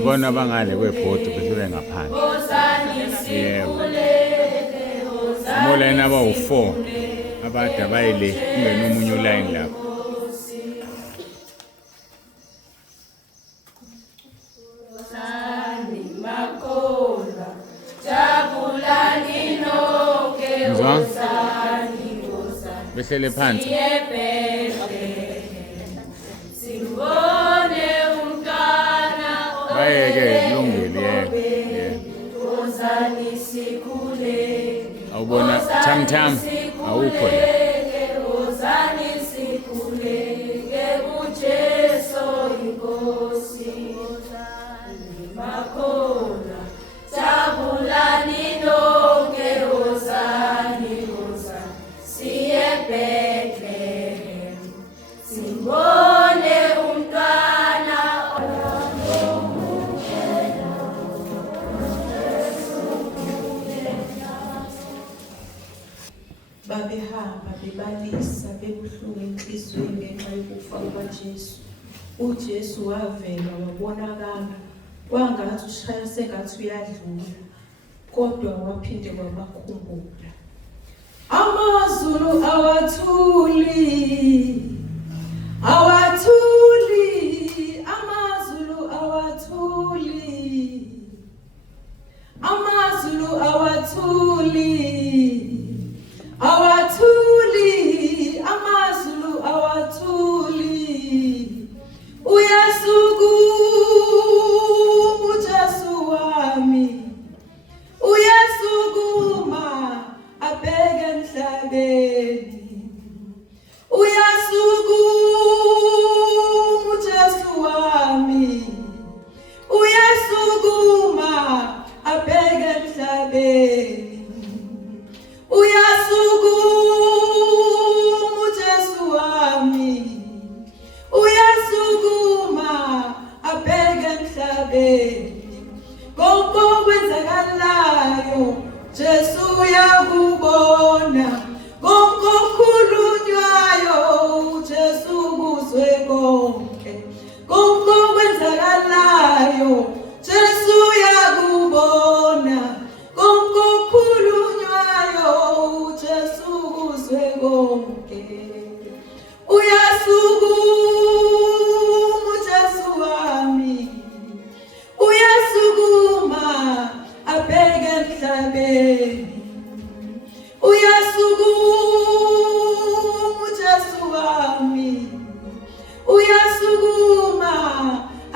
Yabona abangale kwebhodi besuke ngaphandle. Yebo. Molayini abawu-4 abade abayile kungena omunye ulayini lapho. Behlele phansi. Bayeke kulungile awubona tam awukho la. Babehamba bebalisa bebuhlungu enhlizweni ngenxa yokufa kukaJesu. uJesu wavela wabonakala, kwangathi ushaya sengathi uyadlula, kodwa waphinde wabakhumbula. Amazulu awathuli, amazulu awathuli, amazulu awathuli, amazulu awathuli. Uyasukuma uJesu wami, uyasukuma abheke emhlabeni. Uyasukuma uJesu wami, uyasukuma abheke emhlabeni. Uyasukuma uJesu wami, uyasukuma abheke emhlabeni. Konke okwenzakalayo Jesu uyakubona, konke okukhulunywayo uJesu kuzwe konke. Konke okwenzakalayo Jesu uyakubona, konke okukhulunywayo uJesu kuzwe konke. Uyasukuma uJesu wami, uyasukuma abheke emhlabeni. Uyasukuma uJesu wami, uyasukuma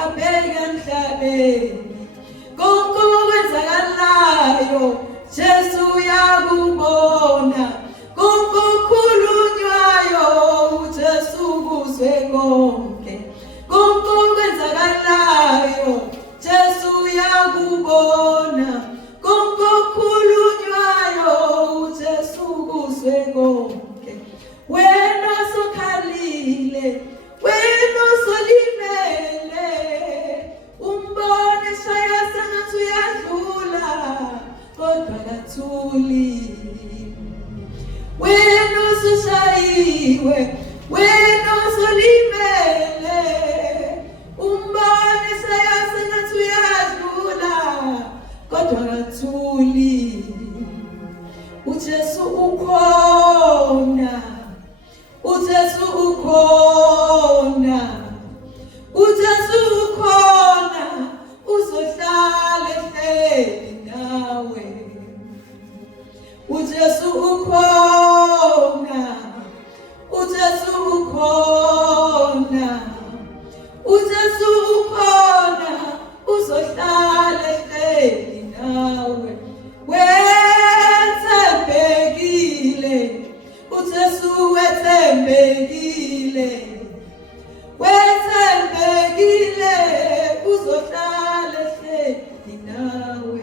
abheke emhlabeni. Konke okwenzakalayo Jesu uyakubona, konke okukhulunywayo uJesu kuzwe konke. Konke okwenzakalayo Jesu uyakubona, konke okukhulunywayo uJesu kuzwe konke. Wena osokhalile, wena osolimele, umbone shaya sengathi uyadlula, kodwa kathuli. Wena osushayiwe, wena osolimele, umbone shaya sengathi uyadlula, kodwa kathuli. uJesu ukhona, uJesu ukhona, uJesu ukhona, uzohlala ehleli nawe. uJesu ukhona, uJesu ukhona, uJesu ukhona, uzohlala ehleli nawe. Wethembekile, uJesu wethembekile, wethembekile, uzohlala ehleli nawe.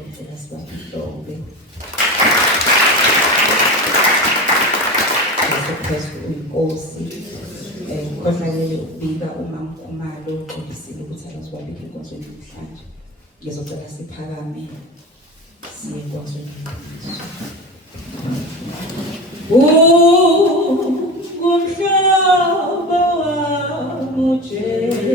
ngicela sibamhlophe. Phezulu inkosi ngikhohlakele ukubika umama uKhumalo uxolisile ukuthi akazibambile enkonzweni namhlanje. Ngizocela siphakame siye enkonzweni. Umhlaba wami Jesu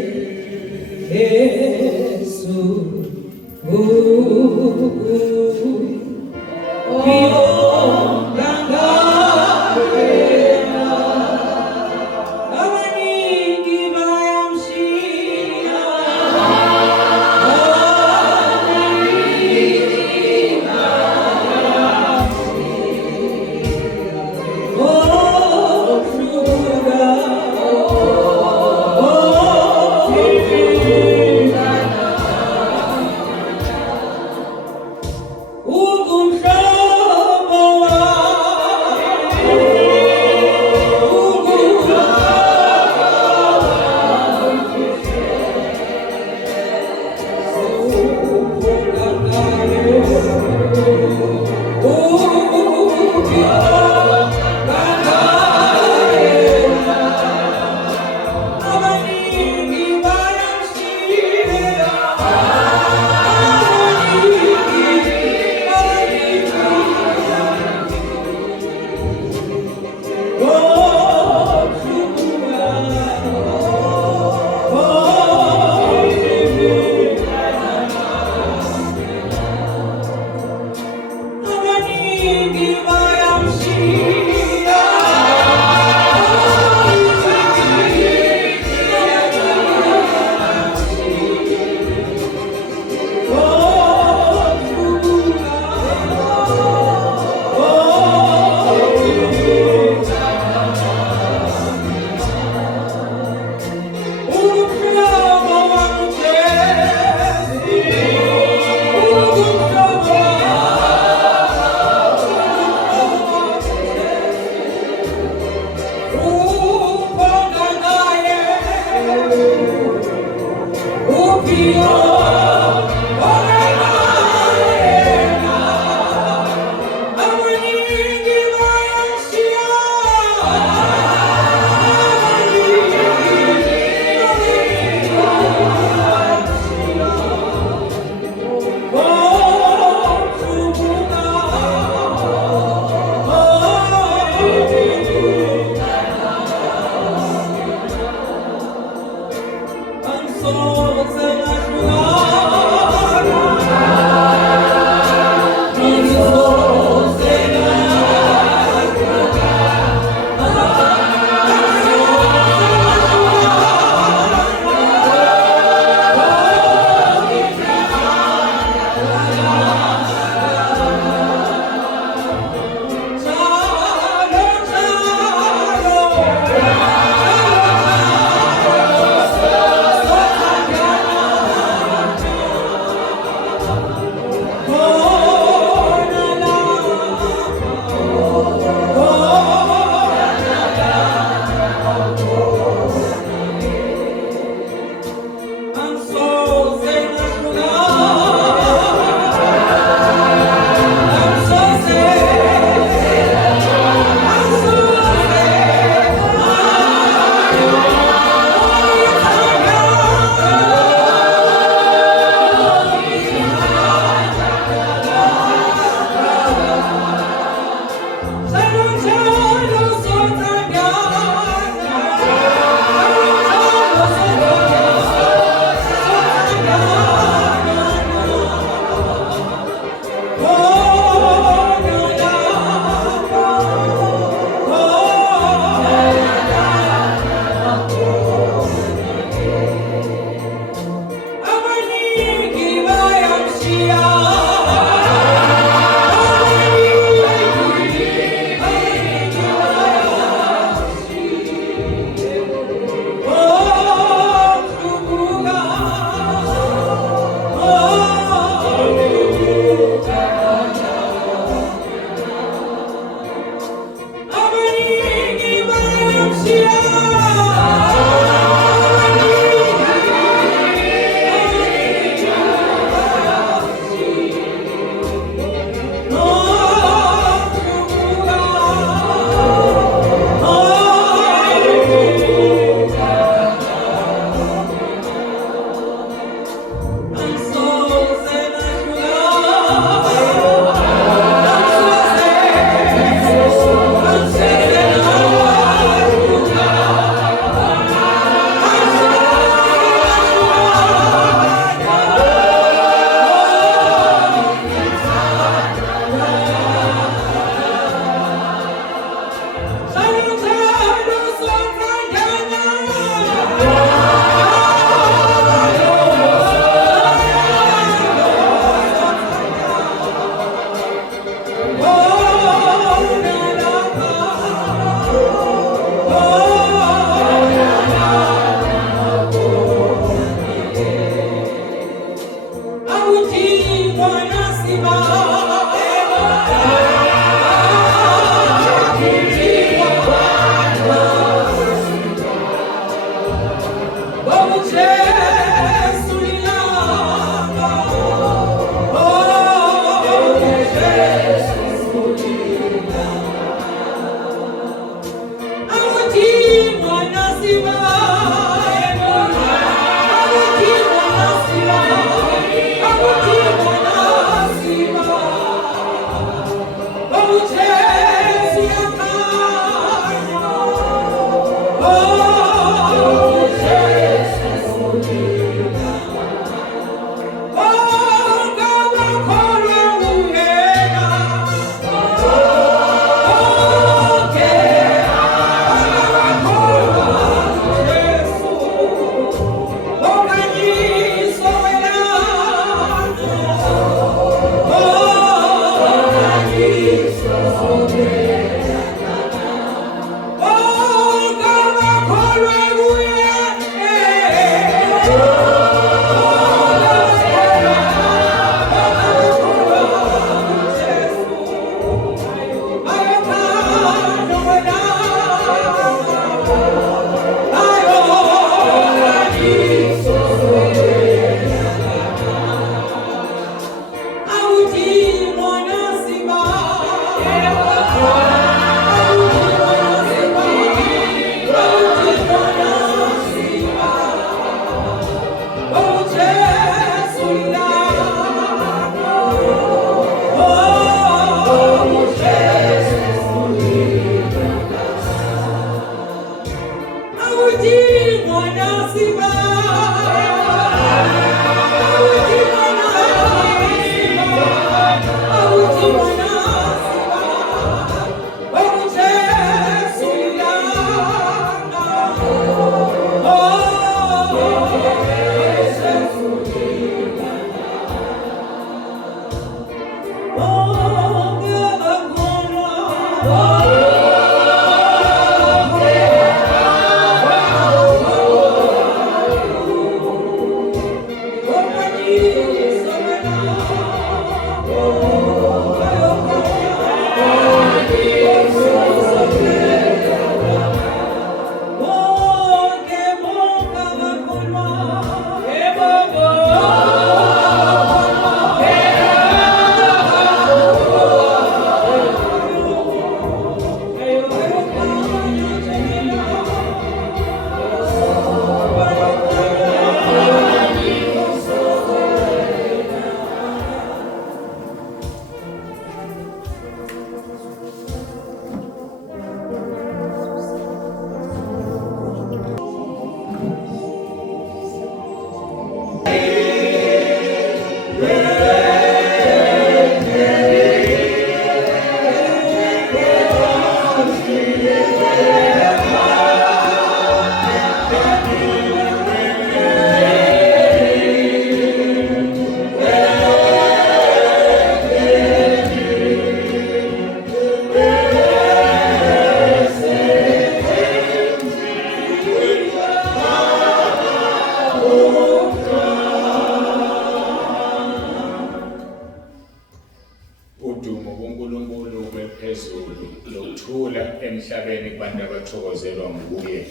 emhlabeni kubantu abathokozelwa nguye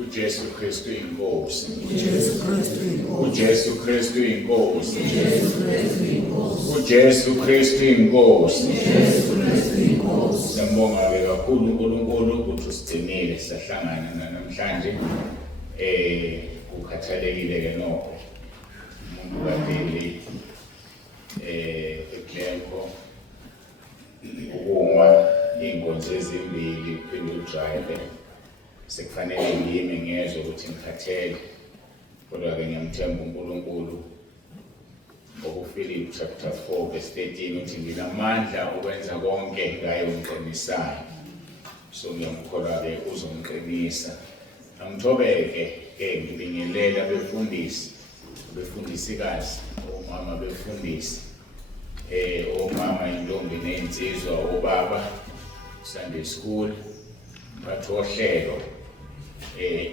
uJesu Kristu inkosi. uJesu Kristu inkosi. uJesu Kristu inkosi. Siyambonga kakhulu uNkulunkulu ukuthi usigcinile sahlangana namhlanje ukhathalekile ke nokho umuntu kaDeli eKlempo ukungwa inkonzo ezimbili uphinde udrayive sekufanele ngime ngezwe ukuthi ngikhathele kodwa-ke ngiyamthemba uNkulunkulu ngokuFilipi chapter 4 verse 13 uthi nginamandla ukwenza konke ngaye ongiqinisayo. So ngiyamkholwa-ke uzongiqinisa. Angithobeke-ke ngibingelela abefundisikazi, omama befundisi, omama intombi ney'nsizwa, obaba Sunday school, mphathi wohlelo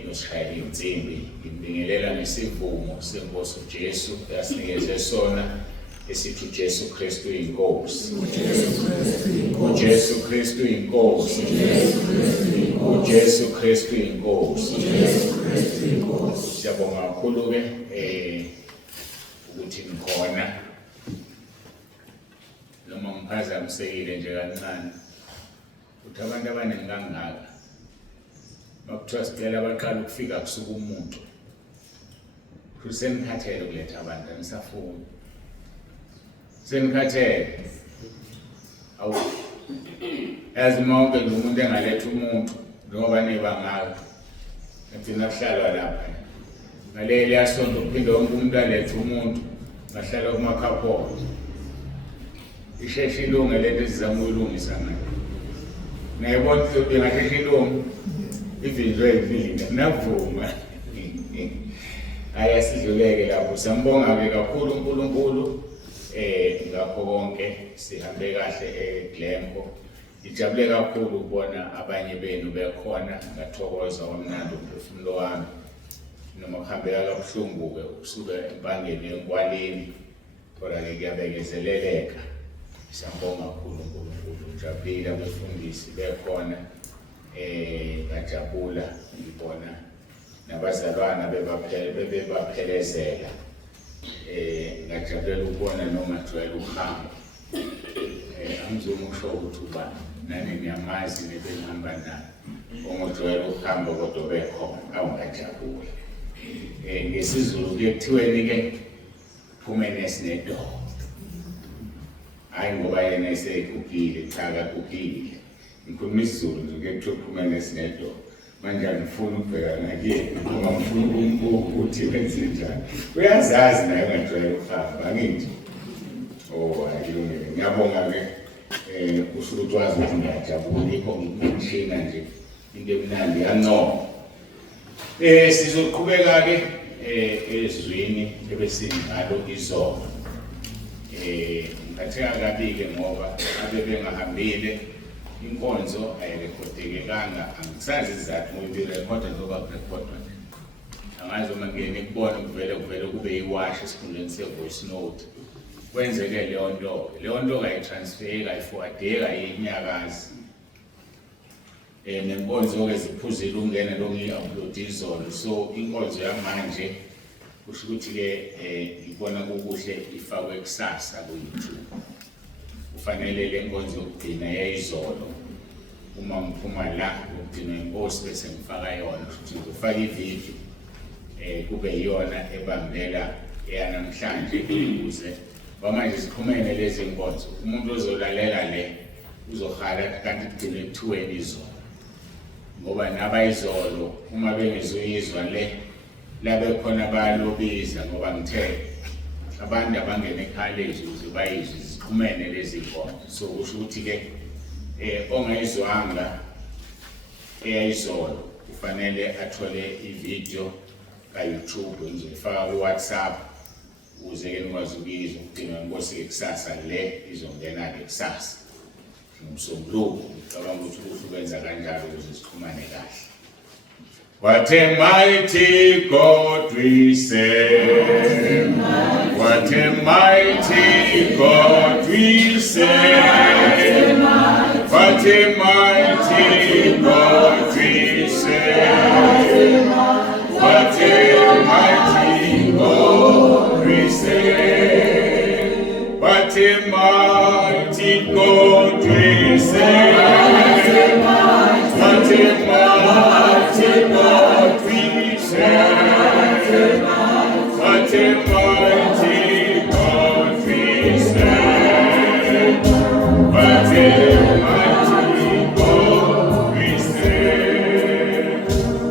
nosishayeli insimbi. Ngibingelela ngesivumo senkosi uJesu asinikeze sona esithi uJesu Kristu inkosi. uJesu Kristu inkosi. uJesu Kristu inkosi. Siyabonga kakhulu-ke ukuthi ngikhona noma ngiphazamisekile nje kancane ukuthi abantu abaningi kangaka makuthiwa sicela abaqala ukufika kusuka umuntu kusenikhathele ukuletha abantu anisafuni senikhathele awu yazi monke lo muntu engaletha umuntu njengoba nebangaka ngithina kuhlalwa lapha ngaleli yasonto uphinde wonke umuntu alethe umuntu ngahlala kumakhapho isheshe ilunga lento ezizama ukuyilungisa ngayo nayibona ukuthi ngasheshe ilunga ivinjwe ivinga navuma ayasidluleke lapho sambonga-ke kakhulu uNkulunkulu ngakho konke sihambe kahle eGlencoe ngijabule kakhulu ukubona abanye benu bekhona ngathokoza kwamnandi umphefumulo wami noma kuhambeka kabuhlungu-ke ukusuka empangeni enkwaleni kodwa-ke kuyabekezeleleka siyambonga kakhulu uNkulunkulu ngijabulile abefundisi bekhona ngajabula ngibona nabazalwana bebebaphelezela ngajabulela ukubona noma jwayele uhambo angizuma ukusho ukuthi ubani nani niyamazi nebehamba naye ongojwayele uhambo kodwa bekhona awungajabula ngesizulu kuye kuthiweni-ke phumene sinedoda hayi ngoba yena esegugile cha kagugile ngikhuluma isiZulu nje kuye kuthiwe phumene sinedoda manje angifuni ukubheka nakuyena noma ngifuna ukumbuka ukuthi wenze njani uyazazi naye ungajwayele ukuhamba angithi ayilungile ngiyabonga-ke kusho ukuthi wazi ukuthi ngiyajabula ikho ngikushina nje into emnandi yancoma sizoqhubeka-ke ezwini ebesinalo izolo ngiphatheka kabi-ke ngoba abe bengahambile inkonzo ayirekhodekekanga angisazi isizathu ngoba ibirekhoda njengoba kurekhodwa angazi uma ngene kubona kuvele kube iwashi esikhundleni se-voice note kwenzeke leyo nto kayitransferi kayiforwadeki ayinyakazi nenkonzo-ke ziphuzile ungena longiyi-upload izolo so inkonzo yamanje kusho ukuthi-ke ngibona kukuhle ifakwe kusasa ku-YouTube kufanele le nkonzo yokugcina yayizolo uma ngiphuma la ukugcina inkosi bese ngifaka yona futhi ngifaka ivideo kube yiyona ebambela eyanamhlanje ukuze manje siphumene lezi nkonzo umuntu ozolalela le uzohala kanti kugcine ekuthiweni izolo ngoba nabayizolo uma bengezoyizwa le labe khona bayalobiza ngoba ngithe abantu abangena ekhaleji ukuze bayizwe ziqhumene lezi nkonzo so kusho ukuthi-ke ongayizwanga eyayizolo kufanele athole ivideo ka-YouTube ngizoyifaka ku-WhatsApp ukuze-ke nikwazi ukuyizwa ukugcina inkosi-ke kusasa le izongena-ke kusasa ngomsombuluko ngicabanga ukuthi kuhle ukwenza kanjalo ukuze sixhumane kahle. What a mighty God we serve. What a mighty God we serve. What a mighty God we serve. What a mighty God we serve. What a mighty God we serve. What a mighty God we serve. What a mighty God we serve. What a mighty God we serve. What a mighty God we serve.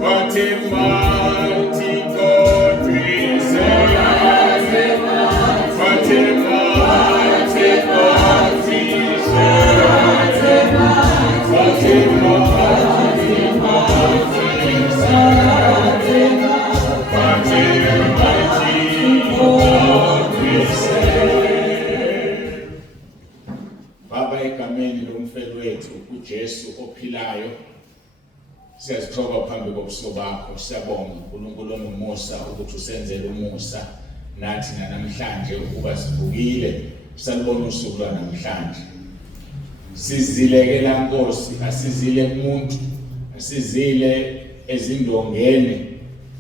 What a mighty God we serve. What a mighty God we serve. What a mighty God we serve. Baba, egameni lomfelo wethu uJesu ophilayo, siyazithoba phambi kobuso bakho, siyabonga uNkulunkulu onomusa ukuthi usenzele umusa nathi namhlanje ukuba sivukile salibona usuku lwanamhlanje. Sizileke la Nkosi, asizile kumuntu, asizile ezindongeni,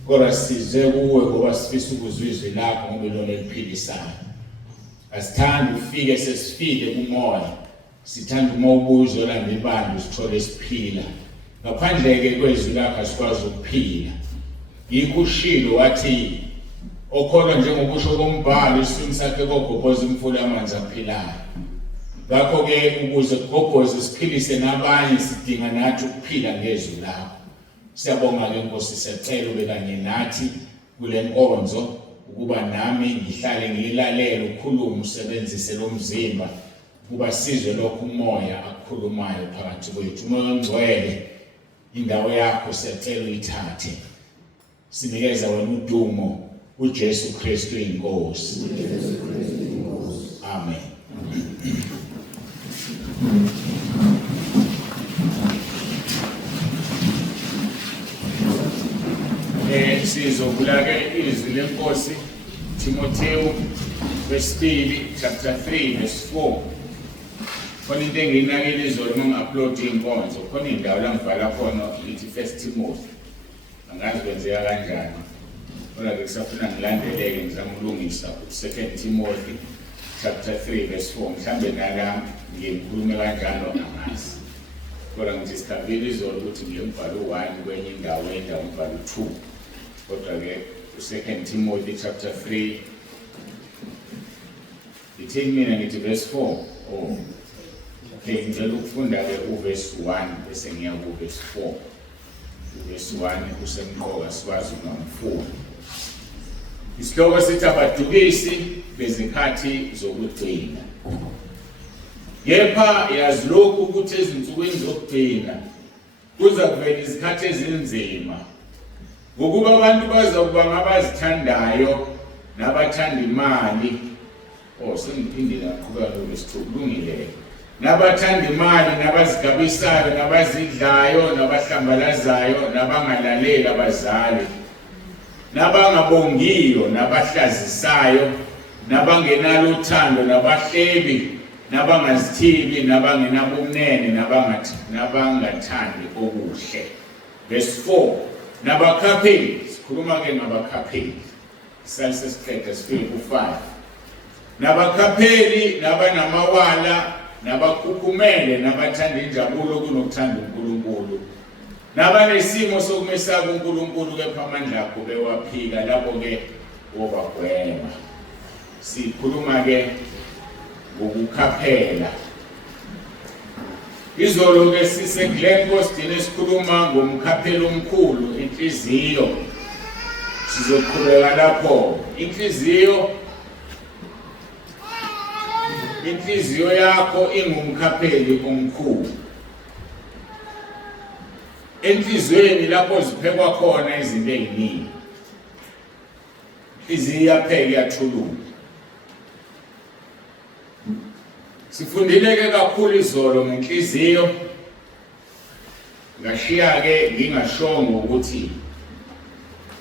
kodwa size kuwe ngoba sifisa ukuzwa izwi lakho ngoba ilona eliphilisayo. Asithandi ufike sesifike kumoya, sithanda uma ubuzo landa ibandla usithole siphila. ngaphandle-ke kwezwi lakho asikwazi ukuphila. Yikho ushilo wathi okholwa njengokusho kombhalo isimo sakhe kogobhoza imfula yamanzi aphilayo. Ngakho-ke ukuze kugobhoze siphilise nabanye sidinga nathi ukuphila ngezwi lakho. Siyabonga-ke Nkosi, siyacela ube kanye nathi kule nkonzo ukuba nami ngihlale ngiyilalele ukhulume usebenzise lo mzimba ukuba sizwe lokhu umoya akukhulumayo phakathi kwethu. Umoya ongcwele indawo yakho siyacela uyithathe, sinikeza wena udumo uJesu Kristu inkosi. Amen. Sizovula-ke izwi lenkosi Timotheo wesibili chapter 3 verse 4. Khona into engiyinakile izolo uma ngi-upload inkonzo, khona indawo la ngibhala khona ithi 1 Timothy. Angazi kwenzeka kanjani. Kodwa-ke kusafuna ngilandeleke ngizama ukulungisa 2 Timothy chapter 3 verse 4. Mhlambe nala ngikhulume kanjalo angazi. Kodwa ngithi sikhavile izolo ukuthi ngiyembhala u-1 kwenye indawo ngibhala u-2. Kodwa-ke 2 Timothy chapter 3 ithini mina ngithi verse 4. Oh. Okay, ngicela ukufunda-ke uverse 1 bese ngiya kuverse 4. Uverse 1 usemqoka sikwazi ukungamfuni. Isihloko sithi abadukisi bezikhathi zokugcina. Kepha yazi lokhu ukuthi ezinsukwini zokugcina kuza kuvela izikhathi ezinzima, ngokuba abantu bazokuba ngabazithandayo nabathanda imali. Sengiphindile ngaqhubeka kulungile. Nabathanda imali, nabazigabisayo, nabazidlayo, nabahlambalazayo, nabangalaleli abazali, nabangabongiyo, nabahlazisayo, nabangenalo uthando, nabahlebi, nabangazithibi, nabangenabumnene, nabangathandi okuhle. Verse 4. Nabakhapheli, sikhuluma-ke ngabakhapheli. Isali sesiqeda sifike ku-5. Nabakhapheli, nabanamawala, nabakhukhumele, nabathanda injabulo kunokuthanda uNkulunkulu, nabanesimo sokumesaba uNkulunkulu kepha amandla akho bewaphika, labo-ke wobagwema. Sikhuluma-ke ngokukhaphela. Izolo-ke sise-Glen Postini esikhuluma ngomkhaphelo omkhulu, inhliziyo. Sizoqhubeka lapho. Inhliziyo yakho ingumkhapheli omkhulu. Enhliziyweni lapho ziphekwa khona izinto eziningi. Inhliziyo iyapheka, iyathulula. Sifundile-ke kakhulu izolo ngenhliziyo. Ngashiya-ke ngingashongo ukuthi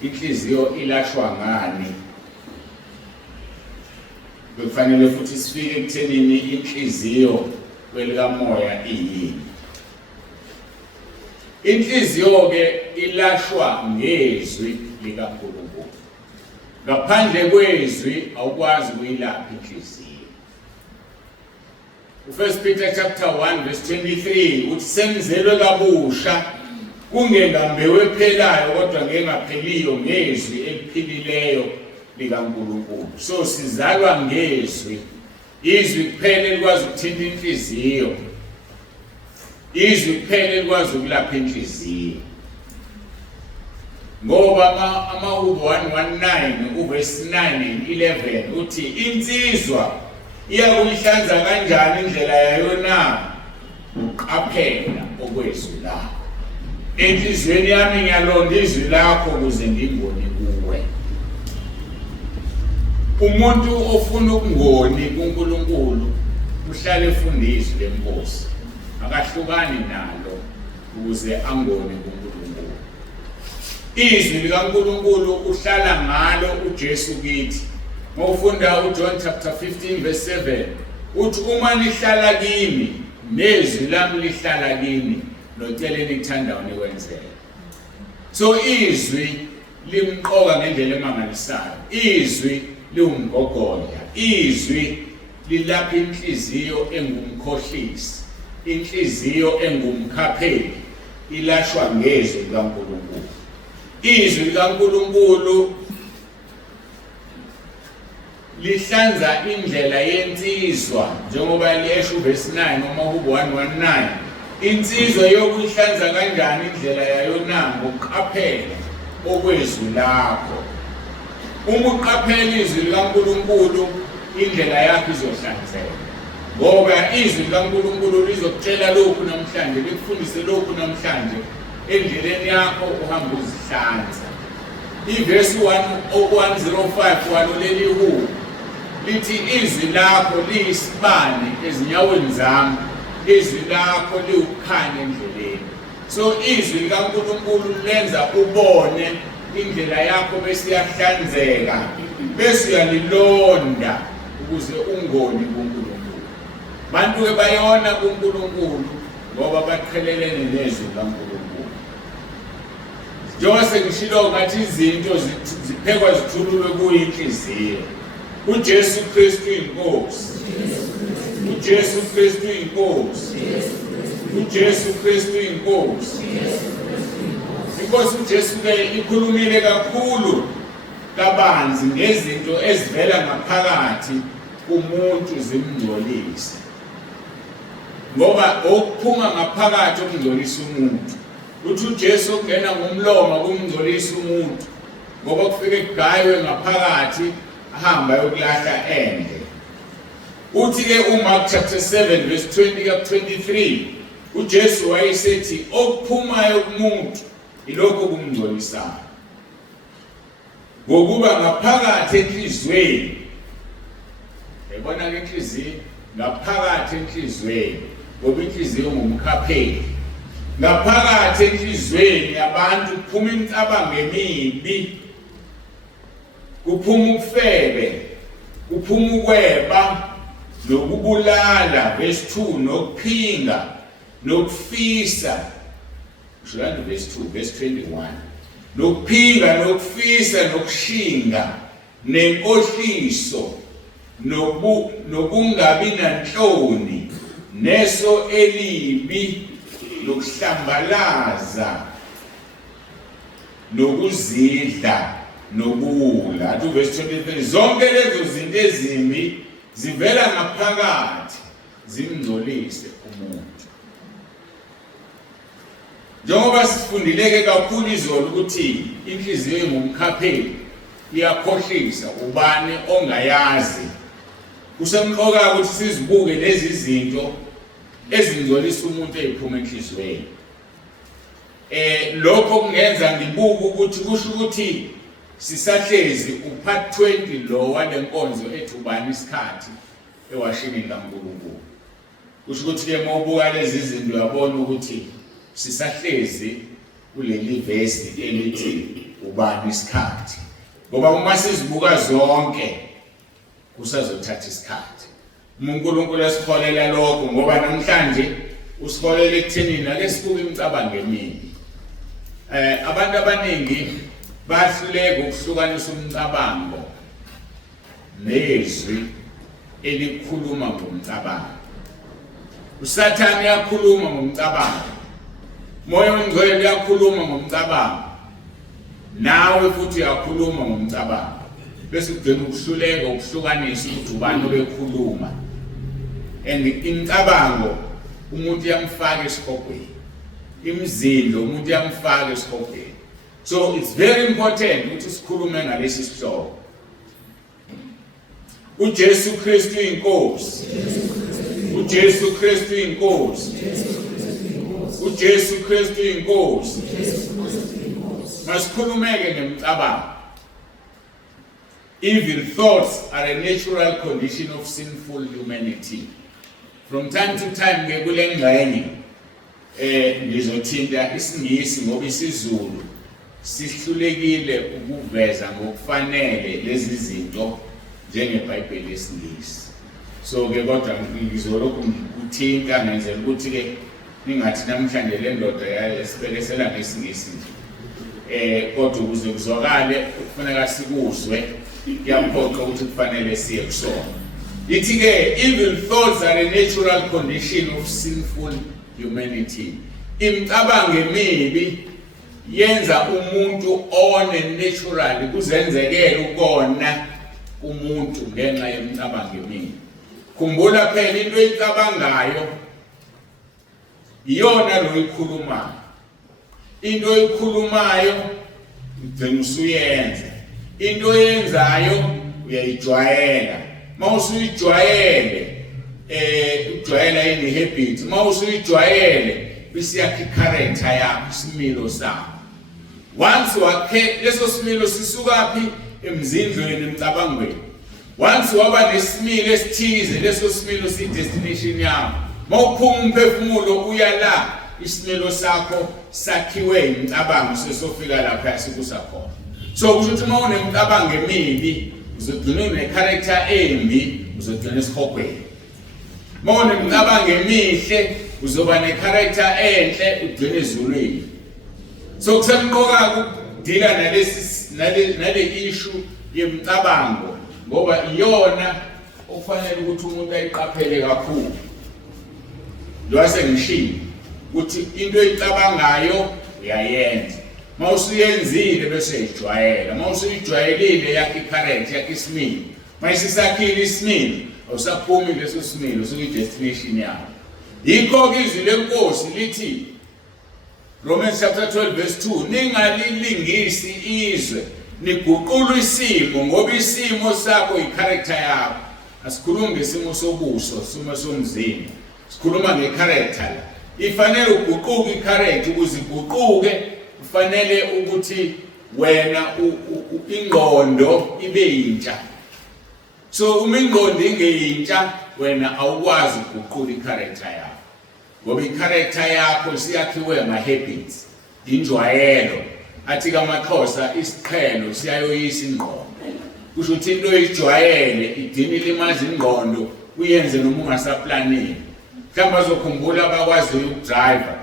inhliziyo ilashwa ngani. Bekufanele futhi sifike ekuthenini inhliziyo kwelikamoya iyini. Inhliziyo-ke ilashwa ngezwi likaNkulunkulu. Ngaphandle kwezwi awukwazi ukuyilapha inhliziyo. U1 Peter chapter 1 verse 23 uthi senzelwe kabusha, kungengambewu ephelayo kodwa ngengapheliyo ngezwi eliphilileyo likaNkulunkulu. So sizalwa ngezwi. Izwi kuphela elikwazi ukuthinta inhliziyo. Izwi kuphela elikwazi ukulapha inhliziyo. Ngoba amaHubo 119 uverse 9 and 11 uthi insizwa iyakuyihlanza kanjani indlela yayo na? Uqaphela okwezwi lakho. Enhliziyweni yami ngiyalonda izwi lakho ukuze ngingoni kuwe. Umuntu ofuna ukungoni kuNkulunkulu uhlale efunda izwi lenkosi, akahlukani nalo ukuze angone kuNkulunkulu. Izwi likaNkulunkulu uhlala ngalo uJesu kithi. Mawufunda uJohn chapter 15 verse 7 uthi uma nihlala kimi nezwi lami lihlala kini noceleni kuthandayo nikwenzele. So izwi limqoka ngendlela emangalisayo. Izwi liwumgogodla. Izwi lilapha inhliziyo engumkhohlisi, inhliziyo engumkhapheli, ilashwa ngezwi likaNkulunkulu. Izwi likaNkulunkulu lihlanza indlela yensizwa njengoba lesho verse 9 noma ku 119. Insizwa yokuyihlanza kanjani indlela yayo na ngokuqaphela okwezwi lakho. Uma uqaphela izwi likaNkulunkulu indlela yakho izohlanzeka. Ngoba izwi likaNkulunkulu lizokutshela lokhu namhlanje, likufundise lokhu namhlanje endleleni yakho uhamba uzihlanza. Iverse 105 waloleli hu lithi izwi lakho liyisibane ezinyaweni zami, izwi lakho liwukhanya endleleni. So izwi likaNkulunkulu lenza ubone indlela yakho bese iyahlanzeka, bese uyalilonda ukuze ungoni kuNkulunkulu. Bantu ke bayona kuNkulunkulu ngoba baqhelelene nezwi likaNkulunkulu. Njengoba sengishilo ngathi izinto ziphekwa zithululwe kuyinhliziyo. uJesu Kristu inkosi. uJesu Kristu inkosi. uJesu Kristu inkosi. Inkosi uJesu ke ikhulumile kakhulu kabanzi ngezinto ezivela ngaphakathi kumuntu zimngcolise. Ngoba okuphuma ngaphakathi okungcolisa umuntu. Uthi uJesu ungena ngomlomo kumngcolisa umuntu. Ngoba kufike kugaywe ngaphakathi ahamba yokulahla ende. Uthi ke uMark chapter 7 verse 20 to 23 uJesu wayesethi okuphumayo kumuntu ilokho kumngcolisayo. Ngokuba ngaphakathi enhlizweni, yabona ke inhliziyo ngaphakathi enhlizweni, ngoba inhliziyo ngumkhapheli. Ngaphakathi enhlizweni abantu kuphuma imicabango emibi, kuphuma ubufebe, kuphuma ukweba nokubulala, verse 2, nokuphinga nokufisa. Ushulanda verse 2 verse 21. Nokuphinga nokufisa nokushinga nenkohliso nokungabi nanhloni neso elibi nokuhlambalaza nokuzidla nobuwula. Athi verse 23 zonke lezo zinto ezimbi zivela ngaphakathi zimngcolise umuntu. Njengoba sifundileke kakhulu izolo ukuthi inhliziyo ingumkhapheli iyakhohlisa, ubani ongayazi. Kusemqoka ukuthi sizibuke lezi zinto ezingcolisa umuntu eziphuma enhlizweni. Lokho kungenza ngibuke ukuthi kusho ukuthi sisahlezi upart 20 lo walenkonzo ethi ubani isikhathi ewashini kaNkulunkulu. Kusho ukuthi ke mawubuka lezi zinto uyabona ukuthi sisahlezi kuleli verse elithi ubani isikhathi. Ngoba uma sizibuka zonke kusazothatha isikhathi. uNkulunkulu esikholela lokho ngoba namhlanje usikholela ekuthenini ake sibuke imicabango emibi. Abantu abaningi bahluleka ukuhlukanisa umcabango nezwi elikhuluma ngomcabango. uSathane uyakhuluma ngomcabango, Moya oNgcwele uyakhuluma ngomcabango, nawe futhi uyakhuluma ngomcabango. Bese kugcina ukuhluleka ukuhlukanisa ukuthi ubani obekhuluma. And imicabango umuntu yamfaka esikhogweni, imizindlo umuntu yamfaka esikhogweni. So it's very important ukuthi sikhulume ngalesi sihloko. uJesu Kristu inkosi. uJesu Kristu inkosi. uJesu Kristu inkosi. Masikhulumeke ngemicabango. Evil thoughts are a natural condition of sinful humanity. From time to time ngekule ngxenye ngizothinta isingisi ngoba isiZulu sihlulekile ukuveza ngokufanele lezi zinto njengeBhayibheli lesingisi. So ke kodwa ngizolokhu ngikuthinta ngenzela ukuthi ke ningathi namhlanje le ndoda yayesibelesela ngesingisi. Kodwa ukuze kuzwakale kufanele sikuzwe, kuyaphoqa ukuthi kufanele siye kusona. Ithi ke evil thoughts are a natural condition of sinful humanity. imicabango emibi yenza umuntu one naturally kuzenzekela ukona umuntu ngenxa yemicabango emibi. Khumbula phela into oyicabangayo iyona lo ikhulumayo. Into oyikhulumayo ugcina usuyenza. Into oyenzayo uyayijwayela. Mawusuyijwayele ujwayela yini habit. Mawusuyijwayele bisiyakha character yakho, isimilo sakho. Once wakhe leso similo sisukaphi emzindlweni emcabangweni. Once waba nesimilo esithize leso similo si destination yakho. Mawuphuma umphefumulo uya la isimilo sakho sakhiwe imicabango sesofika lapha sikusakhona. So kusho ukuthi uma unemicabango emibi uzogcina une-character embi, uzogcina esihogweni. Uma unemicabango emihle uzoba ne-character enhle, ugcine ezulwini. So kusemqoka ukudila nale issue yemicabango ngoba iyona ofanele ukuthi umuntu ayiqaphele kakhulu. Lo sengishilo ukuthi into oyicabangayo uyayenza. Mawusuyenzile bese ijwayela. Mawusuyijwayelile yakhe i-character yakhe isimilo. Mayisisakhile isimilo awusaphumi leso similo sokuyidestination yakho. Yikho-ke izwi lenkosi lithi Romans chapter 12 verse 2 ningalilingisi izwe niguqulwe isimo ngoba isimo sakho i-character yakho. Asikhulumi ngesimo sobuso, isimo somzimba. Sikhuluma nge-character la. Ifanele uguquke i-character ukuze iguquke kufanele ukuthi wena ingqondo ibe yintsha. So uma ingqondo ingeyintsha wena awukwazi ukuguqula i-character yakho. Ngoba i-character yakho siyakhiwe ama-habits, injwayelo. Athi kamaXhosa isiqhelo siyayoyisa ingqondo. Kusho ukuthi into oyijwayele igcina ilimaza ingqondo uyenze noma ungasaplanile. Mhlawumbe bazokhumbula abakwaziyo ukudriver.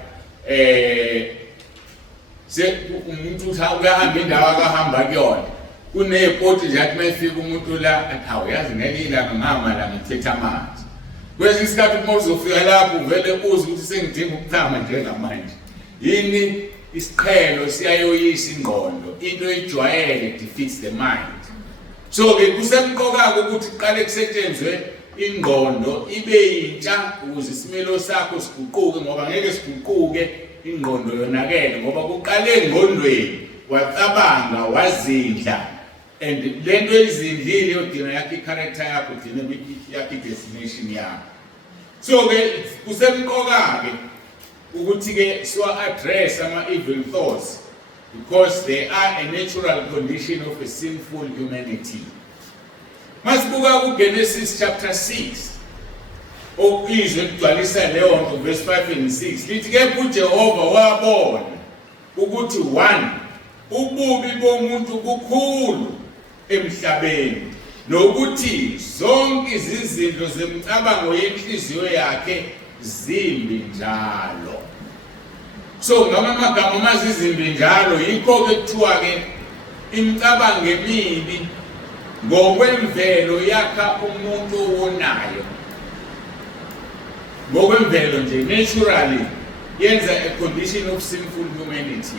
Umuntu uyahamba indawo akahamba kuyona. Kuney'poti nje athi mayefika umuntu la athi awuyazi ngelilanga ngihamba la ngithetha amanzi. Kwesinye isikhathi uma uzofika lapho uvele uze ukuthi sengidinga ukuthama njengamanje. Yini isiqhelo siyayoyisa ingqondo. Into oyijwayele defeats the mind. So-ke kusemqoka ukuthi kuqale kusetshenzwe ingqondo ibe yintsha ukuze isimilo sakho siguquke ngoba ngeke siguquke ingqondo yonakele ngoba kuqale engqondweni wacabanga wazindla and lento elizindlile yodina yakhe i-character yakho udina yakhe i-destination yakho. So-ke kusemqoka-ke ukuthi-ke siwa-address ama-evil thoughts because they are a natural condition of a sinful humanity. Masibuka kuGenesis chapter 6 okuyizwe kugcwalisa leyo nto verse 5 and 6 lithi-ke uJehova wabona ukuthi 1 ububi bomuntu kukhulu emhlabeni nokuthi zonke izizindlo zemicabango yenhliziyo yakhe zimbi njalo. So ngamagama mazizimbi njalo yikho-ke kuthiwa-ke imicabango emibi ngokwemvelo yakha umuntu owonayo. Ngokwemvelo nje naturally yenza a condition of sinful humanity.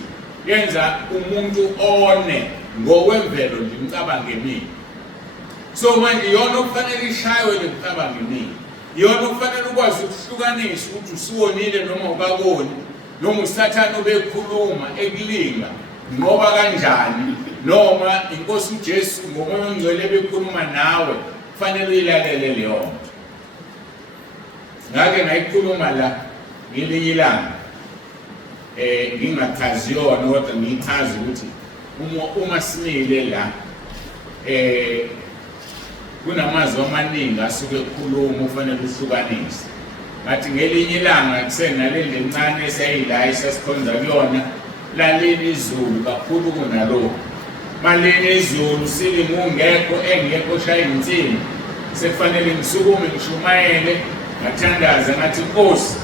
Yenza umuntu one ngokwemvelo nje imicabango emibi. So manje iyona okufanele ishaywe le micabango emibi. Iyona okufanele ukwazi ukuhlukanisa ukuthi usuwonile noma ukaboni noma usathane obekhuluma ekulinga ngoba kanjani noma inkosi uJesu ngomoya ongcwele bekhuluma nawe kufanele uyilalele leyo nto. Ngake ngayikhuluma la ngelinye ilanga ngingachazi yona kodwa ngichaze ukuthi uma simile la kunamazwi amaningi asuke ekhuluma ufanele uhlukanise. Ngathi ngelinye ilanga kusenalendle encane esayila esasikhonza kuyona laleli izulu kakhulu kunalokho. Malini izulu silimo ungekho engekho shaya insimbi sekufanele ngisukume ngishumayele ngathandaza ngathi Nkosi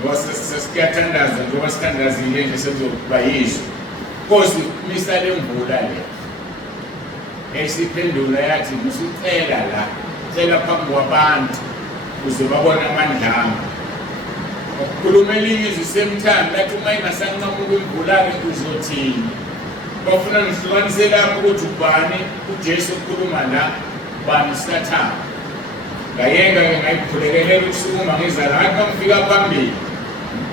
ngoba sesiyathandaza njengoba sithandazile nje sekuzokuba yizwi. Nkosi misa lemvula le esiphendula yathi ngisucela la cela phambi kwabantu ukuze babone amandla ami. ukukhuluma elinye izwi same time lathi uma ingasanqamuka imvula-ke uzothini. Bafuna ngihlukanise lapho ukuthi ubani uJesu ukhuluma la, ubani uSathane. Ngayenga-ke ngayikhulekelela ukusukuma ngizala ngathi mangifika phambili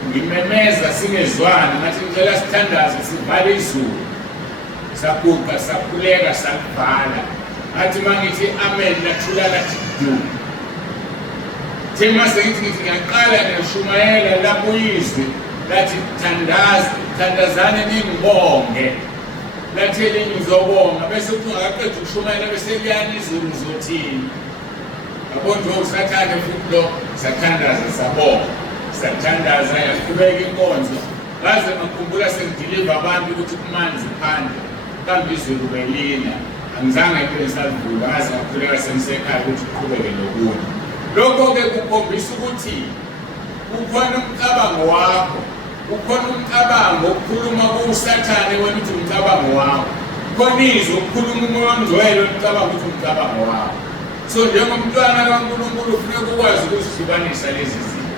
ngimemeza singezwani ngathi ngicela sithandaze sivale izulu. Saguqa sakhuleka sakuvala ngathi mangithi amen lathula lathi du. Thema sengithi ngiyaqala ngishumayela lapho izwi lathi thandazane ningibonge. Lathele ngizobonga bese kungaqeda ukushumayela bese liyana izulu uzothini. Abantu uSathane futhi lo sathandaza sabonga. Sathandaza yaqhubeka inkonzo. Baze ngakhumbula sengidiliva abantu ukuthi kumanzi phandle. Kambe izulu belina. Angizange ngisalivula ngaze ngakhuleka sengisekhaya ukuthi uqhubeke nokunye. Lokho-ke kukhombisa ukuthi ukhona umcabango wakho. Ukhona umcabango okukhuluma kuSathane wena uthi umcabango wakho. Khona izwi ukukhuluma umoya ongcwele ucabanga ukuthi umcabango wakho. So njengomntwana kaNkulunkulu kufuneka ukwazi ukuzihlukanisa lezi zinto.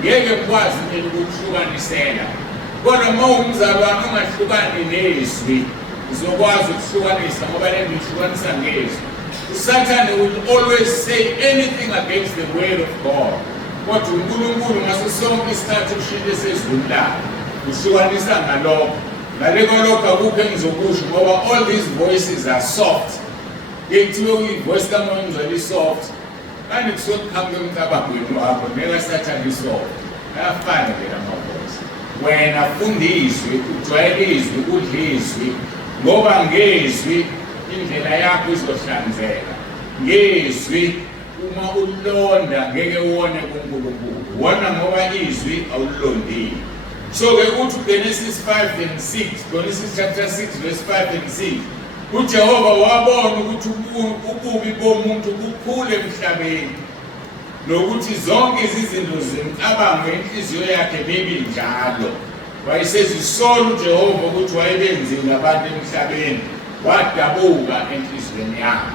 Ngeke ukwazi mina ukuhlukanisela. Kodwa uma umzalwane ungahlukani nezwi uzokwazi ukuhlukanisa ngoba le nto ihlukanisa ngezwi. uSathane will always say anything against the word of God. Kodwa uNkulunkulu ngaso sonke isikhathi ushilo esezwini lakhe uhlukanisa ngalokho. Ngale kwalokho akukho engizokusho ngoba all these voices are soft. Yethiwe ivoice kaMoya Ongcwele soft. Kanti kusuke kuhambe emcabangweni wakho nekaSathane soft. Ayafana ke lama-voice. Wena funda izwi, ujwayele izwi, udle izwi. Ngoba ngezwi indlela yakho izohlanzeka. Ngezwi uma ulonda ngeke uwone kuNkulunkulu. Wona ngoba izwi awulondile. So ke uthi Genesis 5 and 6, Genesis chapter 6 verse 5 and 6. uJehova wabona ukuthi ububi bomuntu bukhule emhlabeni nokuthi zonke izinto zemicabango enhliziyo yakhe bibi njalo. Wayesezisola uJehova ukuthi wayebenzile abantu emhlabeni, wadabuka enhliziyweni yakhe.